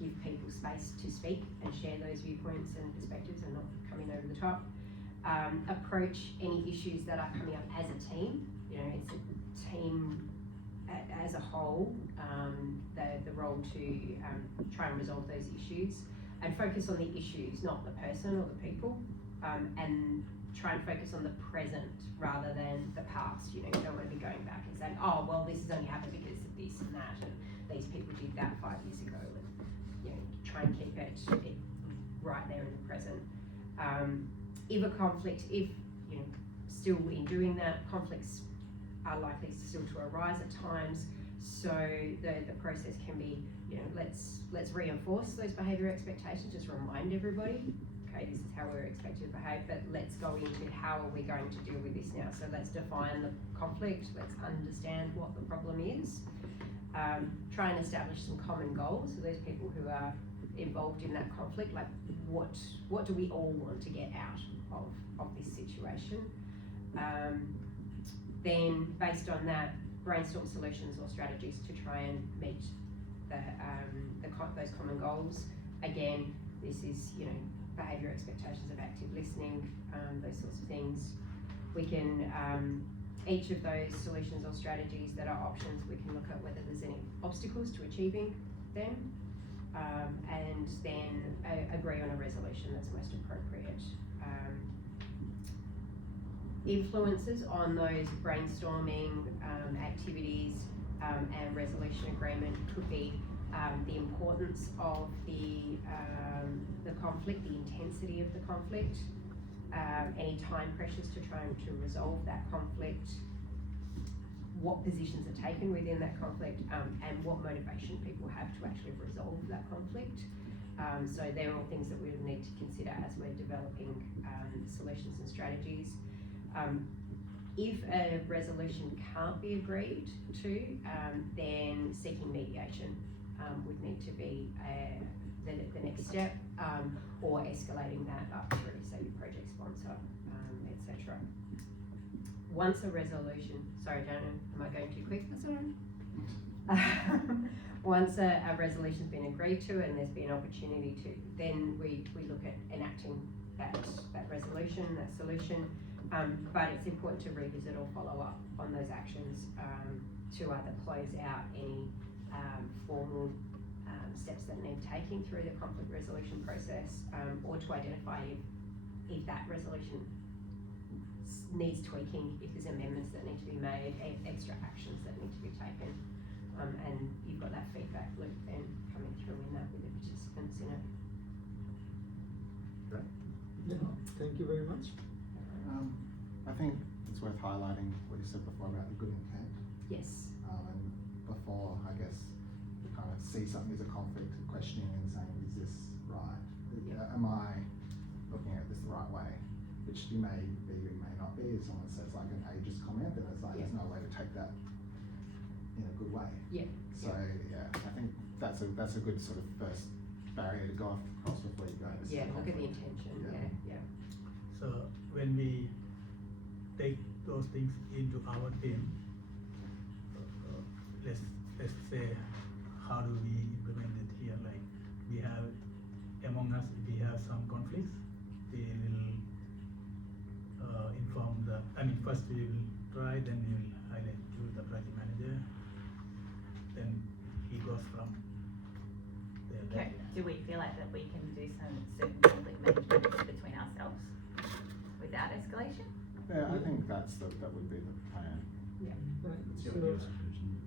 give people space to speak and share those viewpoints and perspectives and not coming over the top. Approach any issues that are coming up as a team. You know, it's a team as a whole, the role to try and resolve those issues and focus on the issues, not the person or the people, and try and focus on the present rather than the past. You know, you don't want to be going back and saying, oh, well, this has only happened because of this and that, and these people did that 5 years ago, and, you know, try and keep it right there in the present. If a conflict, you know, still in doing that, conflicts are likely still to arise at times, so the process can be, you know, let's reinforce those behaviour expectations, just remind everybody, okay, this is how we're expected to behave, but let's go into how are we going to deal with this now. So let's define the conflict, let's understand what the problem is. try and establish some common goals for those people who are involved in that conflict, like what do we all want to get out of this situation. Then based on that, brainstorm solutions or strategies to try and meet those common goals. Again, this is, behaviour expectations of active listening, those sorts of things. We can, each of those solutions or strategies that are options, we can look at whether there's any obstacles to achieving them, and then agree on a resolution that's most appropriate. Influences on those brainstorming activities and resolution agreement could be the importance of the conflict, the intensity of the conflict, any time pressures to try and to resolve that conflict, what positions are taken within that conflict, and what motivation people have to actually resolve that conflict. So they're all things that we would need to consider as we're developing solutions and strategies. If a resolution can't be agreed to, then seeking mediation would need to be the next step, or escalating that up through, say, your project sponsor, etc. Once a resolution, sorry, Dana, am I going too quick? That's all right. Once a resolution's been agreed to and there's been opportunity to, then we look at enacting that resolution, that solution. But it's important to revisit or follow up on those actions to either close out any formal steps that need taking through the conflict resolution process, or to identify if that resolution needs tweaking, if there's amendments that need to be made, extra actions that need to be taken. And you've got that feedback loop then coming through in that with the participants in it. Great. Yeah, thank you very much. I think it's worth highlighting what you said before about the good intent. Yes. And before, I guess, you kind of see something as a conflict, questioning and saying, is this right? Am I looking at this the right way? Which you may be, you may not be. If someone says like an ageist comment, then it's like, there's no way to take that in a good way. Yeah. So yeah, I think that's a good sort of first barrier to go across before you go into Yeah, look at the conflict. intention, yeah. So when we take those things into our team, let's say, how do we implement it here? Like, we have, among us, we have some conflicts. We will inform first we will try, then we will highlight to the project manager. Then he goes from there. Okay, do we feel like that we can do some certain conflict management between ourselves without escalation? Yeah, I think that would be the plan. Right, It's so your ideal solution.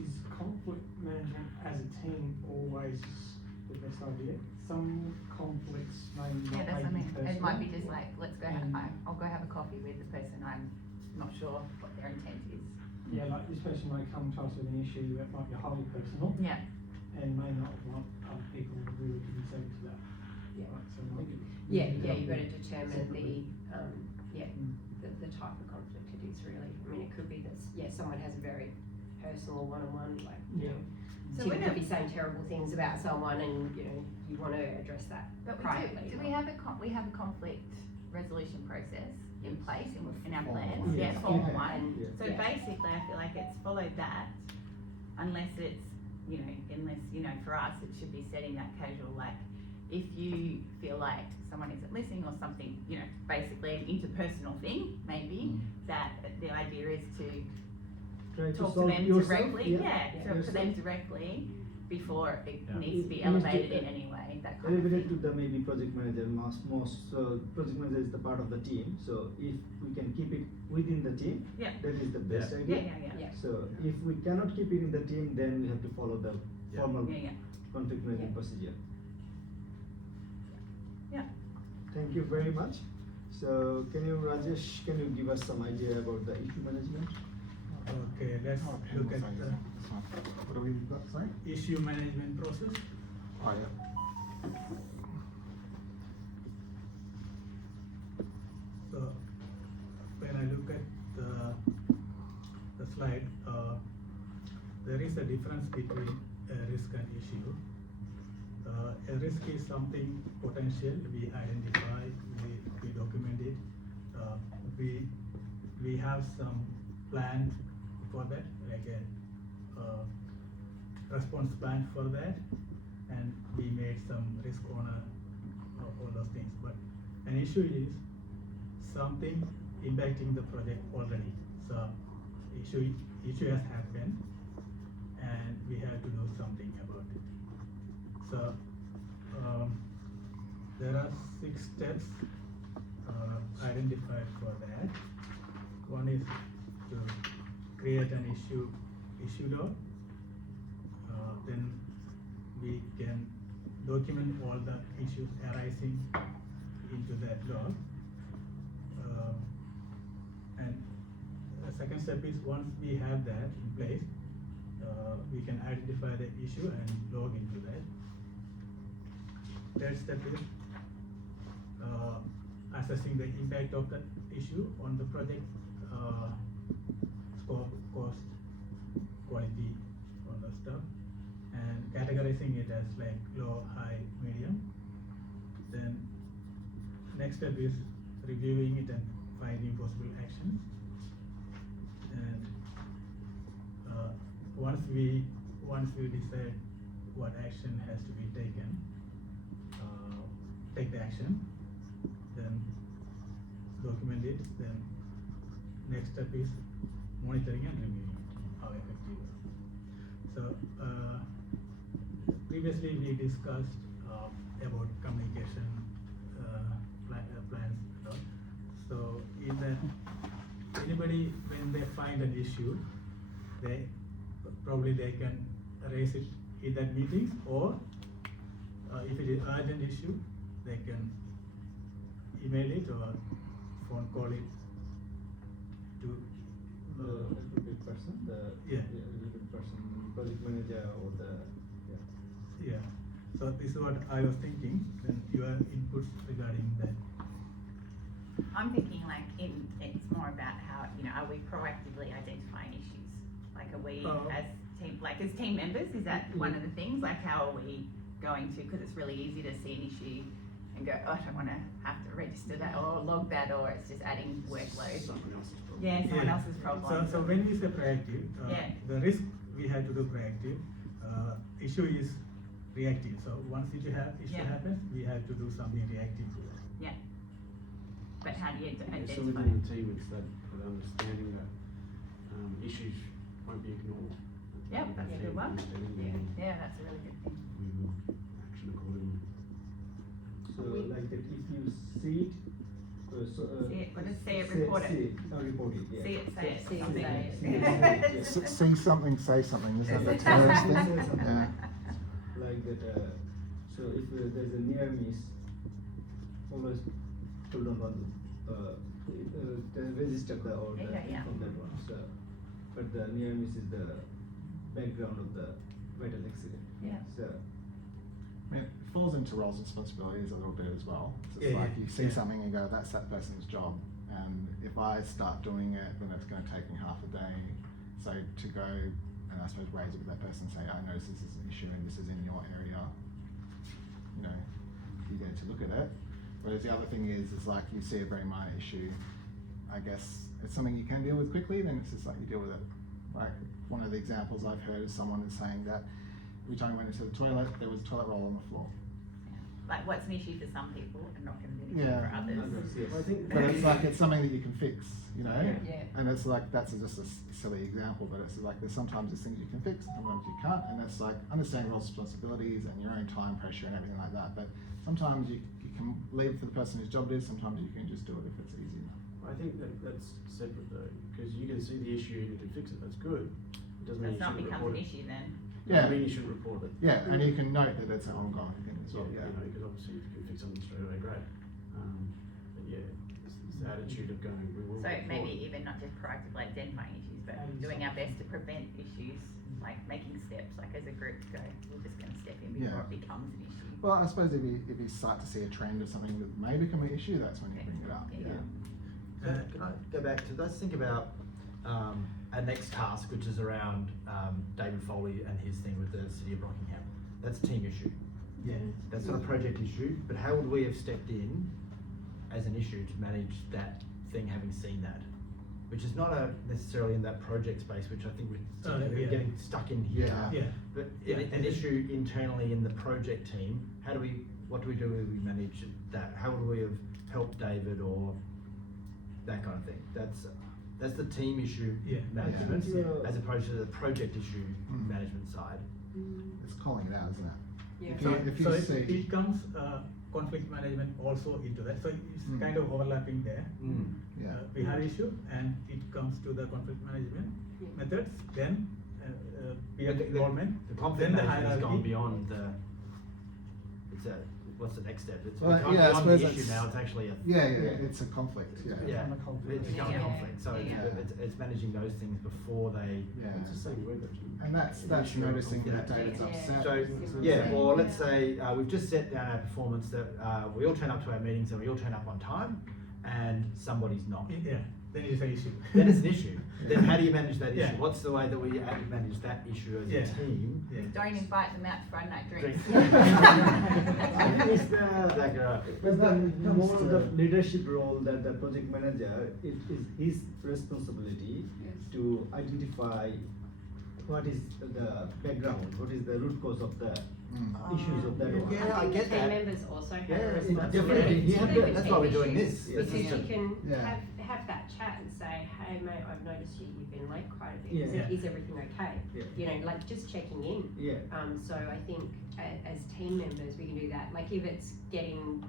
Is conflict management as a team always the best idea? Some conflicts may Yeah, not that's what I be mean. personal. It might be just like, let's go have, And- I'll go have a coffee with the person I'm not sure what their intent is. Yeah, like this person may come to us with an issue that might be highly personal Yeah. and may not want other people really to be subject to that. Yeah. Right, so I think Yeah, you've got to determine separately. the type of conflict it is really. I mean, it could be that, someone has a very personal one-on-one, like, So Tim when could be saying terrible things about someone and, you want to address that But privately. do we have a conflict resolution process in place in our Formal plans? one. Yeah, Yeah. formal Okay. one. Yeah. So Yeah. basically, I feel like it's followed that, unless it's, for us, it should be setting that casual, like, if you feel like someone isn't listening or something, basically an interpersonal thing, maybe, that the idea is to Try to talk to solve them yourself, directly, Yeah. talk to them directly before it Yeah. needs to be It needs to- elevated in any way, that kind of Elevated to thing. the maybe project manager most, so project manager is the part of the team, so if we can keep it within the team, Yeah. that is the best Yeah. idea. Yeah. Yeah. So if we cannot keep it in the team, then we have to follow the Yeah. formal Yeah. conflict management Yeah. procedure. Yeah. Thank you very much. So Rajesh, can you give us some idea about the issue management? Okay, let's Oh, okay, look we'll at say the this one. What do we got, sorry? issue management process. Oh, yeah. So when I look at the slide, there is a difference between a risk and issue. A risk is something potential, we identify, we document it, we have some plan for that, like a response plan for that, and we made some risk on all those things. But an issue is something impacting the project already. So issue has happened, and we have to do something about it. So there are 6 steps identified for that. One is to create an issue law. Then we can document all the issues arising into that law. And the second step is, once we have that in place, we can identify the issue and log into that. Third step is assessing the impact of that issue on the project, scope, cost, quality, all that stuff, and categorizing it as like low, high, medium. Then next step is reviewing it and finding possible actions. And once we decide what action has to be taken, take the action, then document it. Then next step is monitoring and reviewing how effective. So previously we discussed about communication plans and all. So in that, anybody, when they find an issue, they can raise it in that meeting, or if it is urgent issue, they can email it or phone call it to The appropriate person, relevant person, project manager or yeah. So this is what I was thinking, and your inputs regarding that. I'm thinking like it's more about how, are we proactively identifying issues? Like, are we as team members, is that one of the things? Like, how are we going to, because it's really easy to see an issue and go, oh, I don't want to have to register that or log that, or it's just adding workload. Someone else's problem. Yeah, someone else's problem. So when we say proactive, the risk we have to do proactive, issue is reactive. So once issue happens, we have to do something reactive to it. Yeah. But how do you identify? So within the team, it's that understanding that issues won't be ignored. Yep, that's a good one. Understanding Yeah, that's a really good thing. we will action accordingly. So like that, if you see it, See it, or just say it, report it. See it, report it, yeah. See it, say it. See it, something. say it. See it, say it, See something, say something, isn't that the terrorist thing? Say something. Yeah. Like that, so if there's a near miss, always put on register the or the Yeah. from that one. So, but the near miss is the background of the vital accident. Yeah. So, I mean, it falls into roles and responsibilities a little bit as well. So it's Yeah, like yeah, you see yeah. something and go, that's that person's job. And if I start doing it, then it's going to take me half a day. So to go and I suppose raise it with that person, say, I notice this is an issue and this is in your area. You get to look at it. Whereas the other thing is like you see a very minor issue, I guess it's something you can deal with quickly, then it's just like you deal with it. Like one of the examples I've heard is someone is saying that every time we went into the toilet, there was a toilet roll on the floor. Like, what's an issue for some people and not going to be an issue Yeah. for others. others, yes. I think But it's like, it's something that you can fix, Yeah. And it's like, that's just a silly example, but it's like, there's sometimes there's things you can fix, sometimes you can't, and it's like, understanding roles, responsibilities and your own time pressure and everything like that, but sometimes you can leave for the person whose job it is, sometimes you can just do it if it's easy. I think that's separate though, because you can see the issue and you can fix it, that's good. It doesn't mean That's you not shouldn't becomes report an it. issue then. Yeah. Doesn't mean you shouldn't report it. Yeah, and you can note that it's an ongoing thing as well, Yeah, yeah. because obviously if you can fix something straight away, great. But yeah, this attitude of going, we will. So report. maybe even not just proactively identifying issues, but doing our best to prevent issues, like making steps, like as a group go, we're just gonna step in before Yeah. it becomes an issue. Well, I suppose if you start to see a trend of something that may become an issue, that's when you bring it up, Yeah. Can I go back to, let's think about, a next task, which is around David Foley and his thing with the City of Rockingham. That's a team issue. Yeah. That's not a project issue, but how would we have stepped in as an issue to manage that thing, having seen that? Which is not necessarily in that project space, which I think we're Yeah. getting stuck in here. Yeah. But Yeah. an issue internally in the project team, what do we do when we manage that? How would we have helped David or that kind of thing? That's the team issue Yeah. management, Yeah. as opposed to the project issue Mm. management side. It's calling it out, isn't it? Yeah. If you So see. it comes conflict management also into that, so it's Mm. kind of overlapping there. Yeah. We have issue and it comes to the conflict management Yeah. methods, then peer But the- involvement, The conflict then the management has gone hierarchy. beyond what's the next step? It's Well, gone yeah, I beyond the suppose issue that's- now, it's actually a. Yeah, it's a conflict, yeah. Yeah, Become a conflict. it's become a Yeah. conflict, so Yeah. it's managing those things before they. Yeah. It's the same word actually. And that's issue of noticing that conflict. David's Yeah. upset. So, yeah, or let's say, we've just set down our performance that, we all turn up to our meetings and we all turn up on time, and somebody's not. Yeah, then it's an issue. Then it's an issue. Then how do you manage that issue? Yeah. What's the way that we manage that issue as Yeah. a team? Yeah. Don't invite them out to Friday night drinks. Drinks. I think it's Exactly right. But that the comes more to- the leadership role that the project manager, it is his responsibility Yes. to identify what is the background, what is the root cause of the Mm. issues of that one. Yeah, I think get the team that. members also have Yeah, a it responsibility definitely. to You have look to- at that's why we're team doing issues. this. This Because is you just- can Yeah. have that chat and say, hey mate, I've noticed you've been late quite a bit, Yeah. is everything okay? Yeah. You know, like just checking in. Yeah. So I think as team members, we can do that. Like if it's getting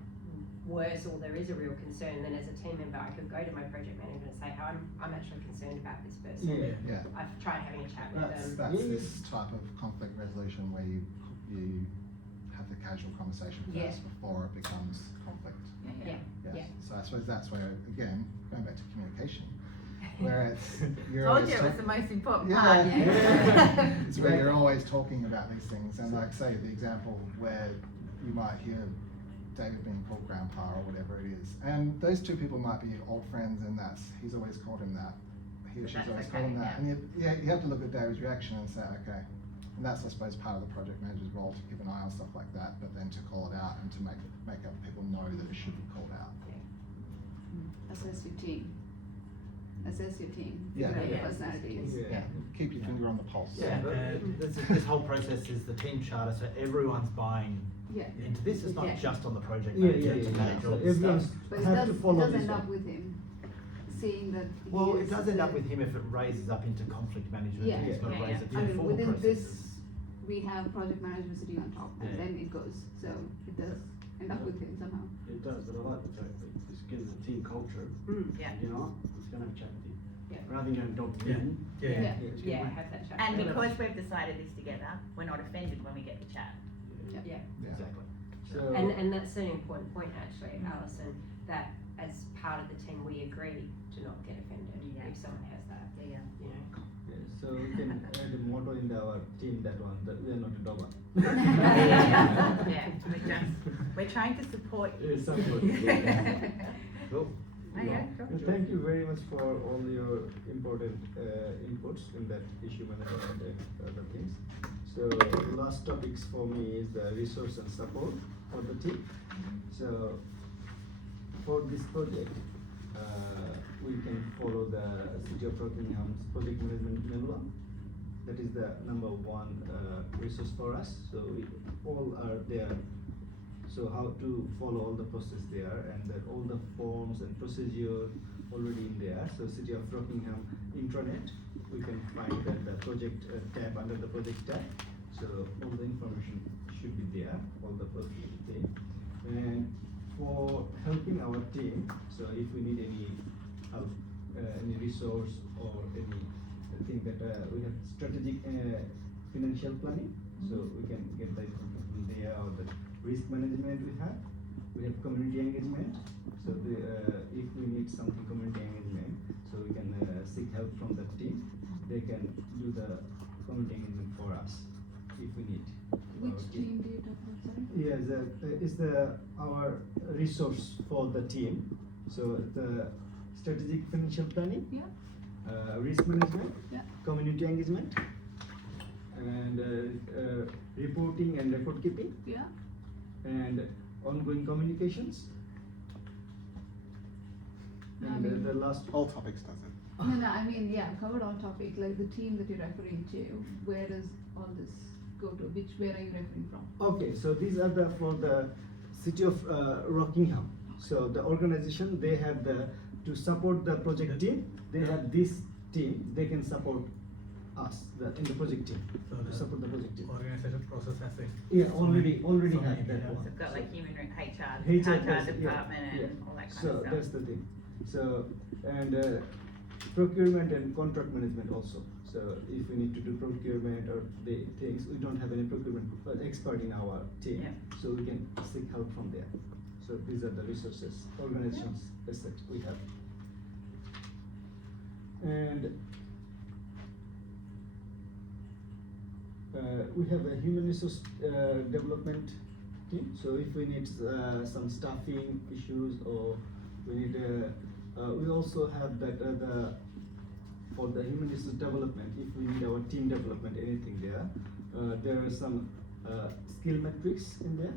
worse or there is a real concern, then as a team member, I could go to my project manager and say, hey, I'm actually concerned about this person. Yeah. Yeah. I've tried having a chat with them. That's Yeah. this type of conflict resolution where you have the casual conversation Yeah. first before it becomes conflict. Yeah. Yes. Yeah. So I suppose that's where, again, going back to communication, where it's, you're Told always you it was talk- the most important Yeah. part. Yeah. It's where you're always talking about these things, and like say the example where you might hear David being called grandpa or whatever it is, and those two people might be old friends, and he's always called him that, he or she's That's always okay, called him that, yeah. and you have to look at David's reaction and say, okay, and that's I suppose part of the project manager's role, to keep an eye on stuff like that, but then to call it out and to make other people know that it should be called out. Assess your team. Assess your team. Yeah. Figure out Yeah. the personalities. Yeah. Yeah, keep your finger on the pulse. Yeah, but this whole process is the team charter, so everyone's buying Yeah. into this. It's not Yeah. just on the project Yeah, manager yeah, to yeah. manage all So this everyone's stuff. But it have does, to it follow does this end one. up with him seeing that. Well, he it is does end up the- with him if it raises up into conflict management. Yeah. He's got to Yeah, raise yeah. it I mean, before within processes. this, we have project management sitting on top, and Yeah. then it goes, so it does end up with him somehow. It does, but I like the fact that it's given a team culture. Yeah. You know, it's gonna have a chat with you. Yeah. Rather than going dog Yeah. in. Yeah. Yeah. it's Yeah, gonna- have that chat. And with them. because we've decided this together, we're not offended when we get the chat. Yeah. Yeah. Exactly. So- And that's an important point actually, Alison, that as part of the team, we agree to not get offended Yeah. if someone has that, Yeah. you know. Yeah, so we can add a motto in our team, that one, that we are not a dogma. Yeah, we're trying to support you. Yeah, support, Cool. Oh, yeah, sure. Well, thank you very much for all your important inputs in that issue management and other things. So last topics for me is the resource and support for the team. So for this project, we can follow the City of Rockingham's project management manual. That is the number one resource for us. So we all are there. So how to follow all the process there, and that all the forms and procedure already in there. So City of Rockingham intranet, we can find that the project tab under the project tab. So all the information should be there, all the thing. And for helping our team, so if we need any help, any resource or anything that we have strategic financial planning, so we can get that from there, or the risk management we have. We have community engagement. So if we need something community engagement, so we can seek help from the team. They can do the community engagement for us if we need. Which team do you talk about, sorry? Yes, is our resource for the team. So the strategic financial planning. Yeah. risk management, Yeah. community engagement, and reporting and record keeping, Yeah. and ongoing communications. I And mean- the last, All topics does it. No, I mean, yeah, covered on topic, like the team that you're referring to, where does all this go to? Where are you referring from? okay, so these are the for the city of Rockingham. So the organization, they have to support the project team. They have this team. They can support us in the project team So to the support the project team. organization process has a. Yeah, already so have many that layers. one. So we've got like human HR, HR HR person, department yeah, and all that kind So of stuff. that's the thing. So and procurement and contract management also. So if we need to do procurement or the things, we don't have any procurement expert in our team. Yeah. So we can seek help from there. So these are the resources, organizations, assets we have. And we have a human resource development team. So if we need some staffing issues or we need, we also have that for the human resource development. If we need our team development, anything there are some skill metrics in there.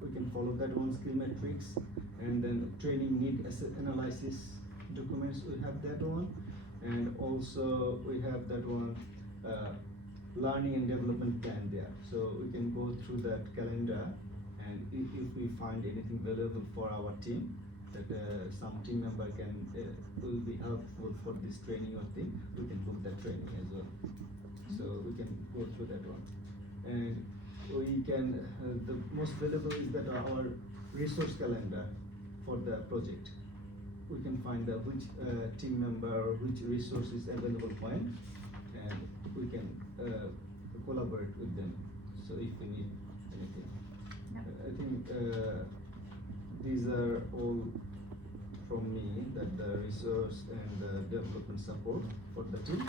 We can follow that one, skill metrics, and then training need asset analysis documents. We have that one, and also we have that one. Learning and development plan there. So we can go through that calendar, and if we find anything valuable for our team, that some team member will be helpful for this training or thing, we can book that training as well. So we can go through that one, and we can. The most valuable is that our resource calendar for the project. We can find which team member, which resource is available when, and we can collaborate with them. So if we need anything, Yep. I think these are all from me. That the resource and the development support for the team.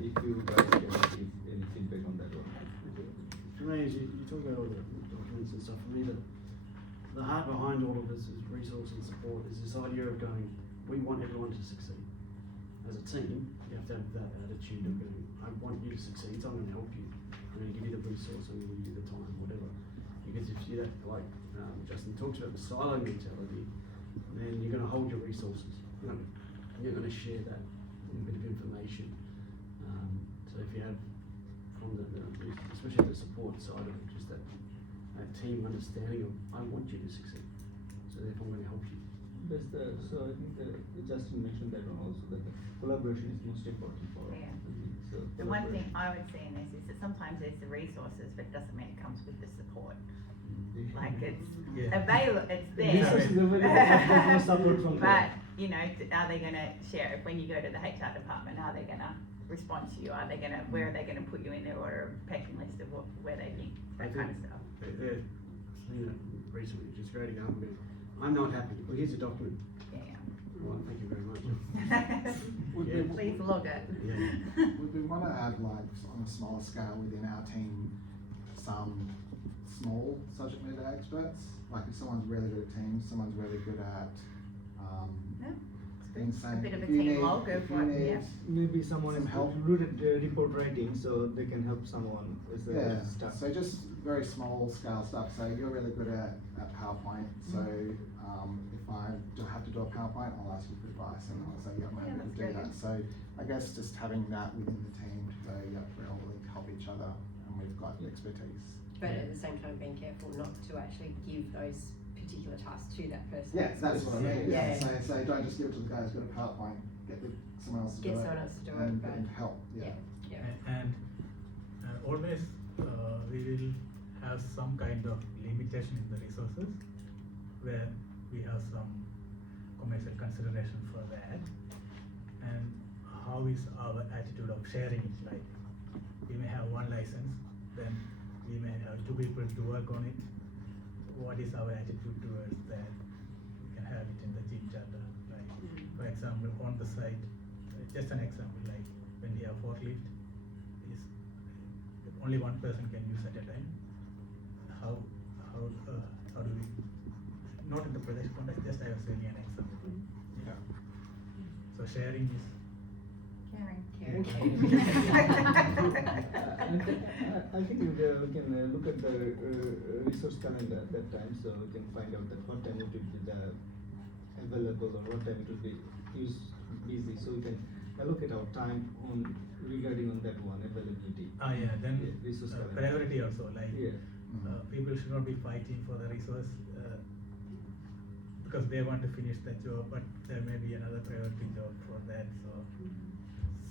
If you guys can give any feedback on that one. For me, as you talk about all the documents and stuff, for me, the heart behind all of this is resource and support, is this idea of going, we want everyone to succeed. As a team, you have to have that attitude of going, I want you to succeed, so I'm going to help you. I'm going to give you the resource, I'm going to give you the time, whatever. Because if you that, like Justin talks about the silo mentality, then you're going to hold your resources. You're going to share that bit of information. So if you have from especially the support side of it, just that team understanding of I want you to succeed, so therefore I'm going to help you. That's so I think Justin mentioned that one also, that the collaboration is most important for us. Yeah. So The one collaboration. thing I would see in this is that sometimes there's the resources, but it doesn't mean it comes with the support. Like it's Yeah. available, it's there. Resources available, but no support from But, there. you know, are they gonna share it when you go to the HR department? Are they gonna respond to you? Are they gonna, where are they gonna put you in their order of pecking list of where they think, that kind of stuff? They're seeing it recently, just creating up and going, I'm not happy. Well, here's a document. Yeah, Well, thank you very much. yeah. Please log it. Yeah. We want to add, like, on a smaller scale within our team, some small subject matter experts. Like if someone's really good at Teams, someone's really good at No, being a saying, bit of a if you team need- log if of you what, need- yeah. Maybe someone Some is help. good at report writing, so they can help someone with the Yeah, stuff. so just very small scale stuff. So you're really good at PowerPoint. So if I have to do a PowerPoint, I'll ask you for advice, and I'll say, yeah, I'm Yeah, happy to that's do very that. good. So I guess just having that within the team to go, yeah, we're all willing to help each other, and we've got expertise. But at the same time, being careful not to actually give those particular tasks to that person. Yeah, that's what I mean. Yeah. Yeah. So don't just give it to the guy who's got a PowerPoint. Get someone else to Get do it. someone else to do it, and, but- and help. Yeah. Yeah. And always we will have some kind of limitation in the resources where we have some commercial consideration for that. And how is our attitude of sharing it? Like we may have one license, then we may have two people to work on it. What is our attitude towards that? We can have it in the team charter. Like for example, on the site, just an example, like when we have forklift, is only one person can use at a time. How do we, not in the project context, just I was saying an example. Yeah. So sharing is Caring. Caring. I think we can look at the resource calendar at that time, so we can find out that what time it will be available or what time it will be busy, so we can allocate our time on regarding on that one availability. Yeah, then Resource calendar. priority also, like, Yeah. people should not be fighting for the resource, because they want to finish the job, but there may be another priority job for that, so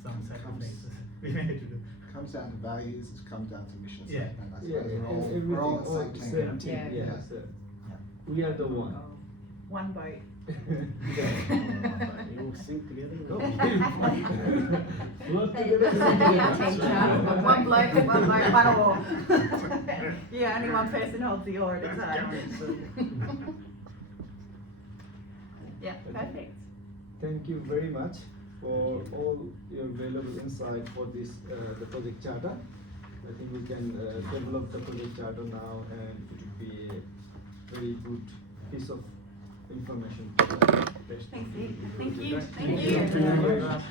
some sacrifices we may have to do. Comes down to values, it comes down to mission Yeah. statement, I Yeah, suppose, we're all on the same team. Yeah. Yeah, so we are the one. One boat. You all sink together. Work They- together. One bloke, one oar. Yeah, only one person holds the oar at a time. Yeah, perfect. Thank you very much for all your valuable insight for this, the project charter. I think we can develop the project charter now, and it would be a very good piece of information. Thanks, Nick. Thank you. Thank Thank you. you. Thank you very much.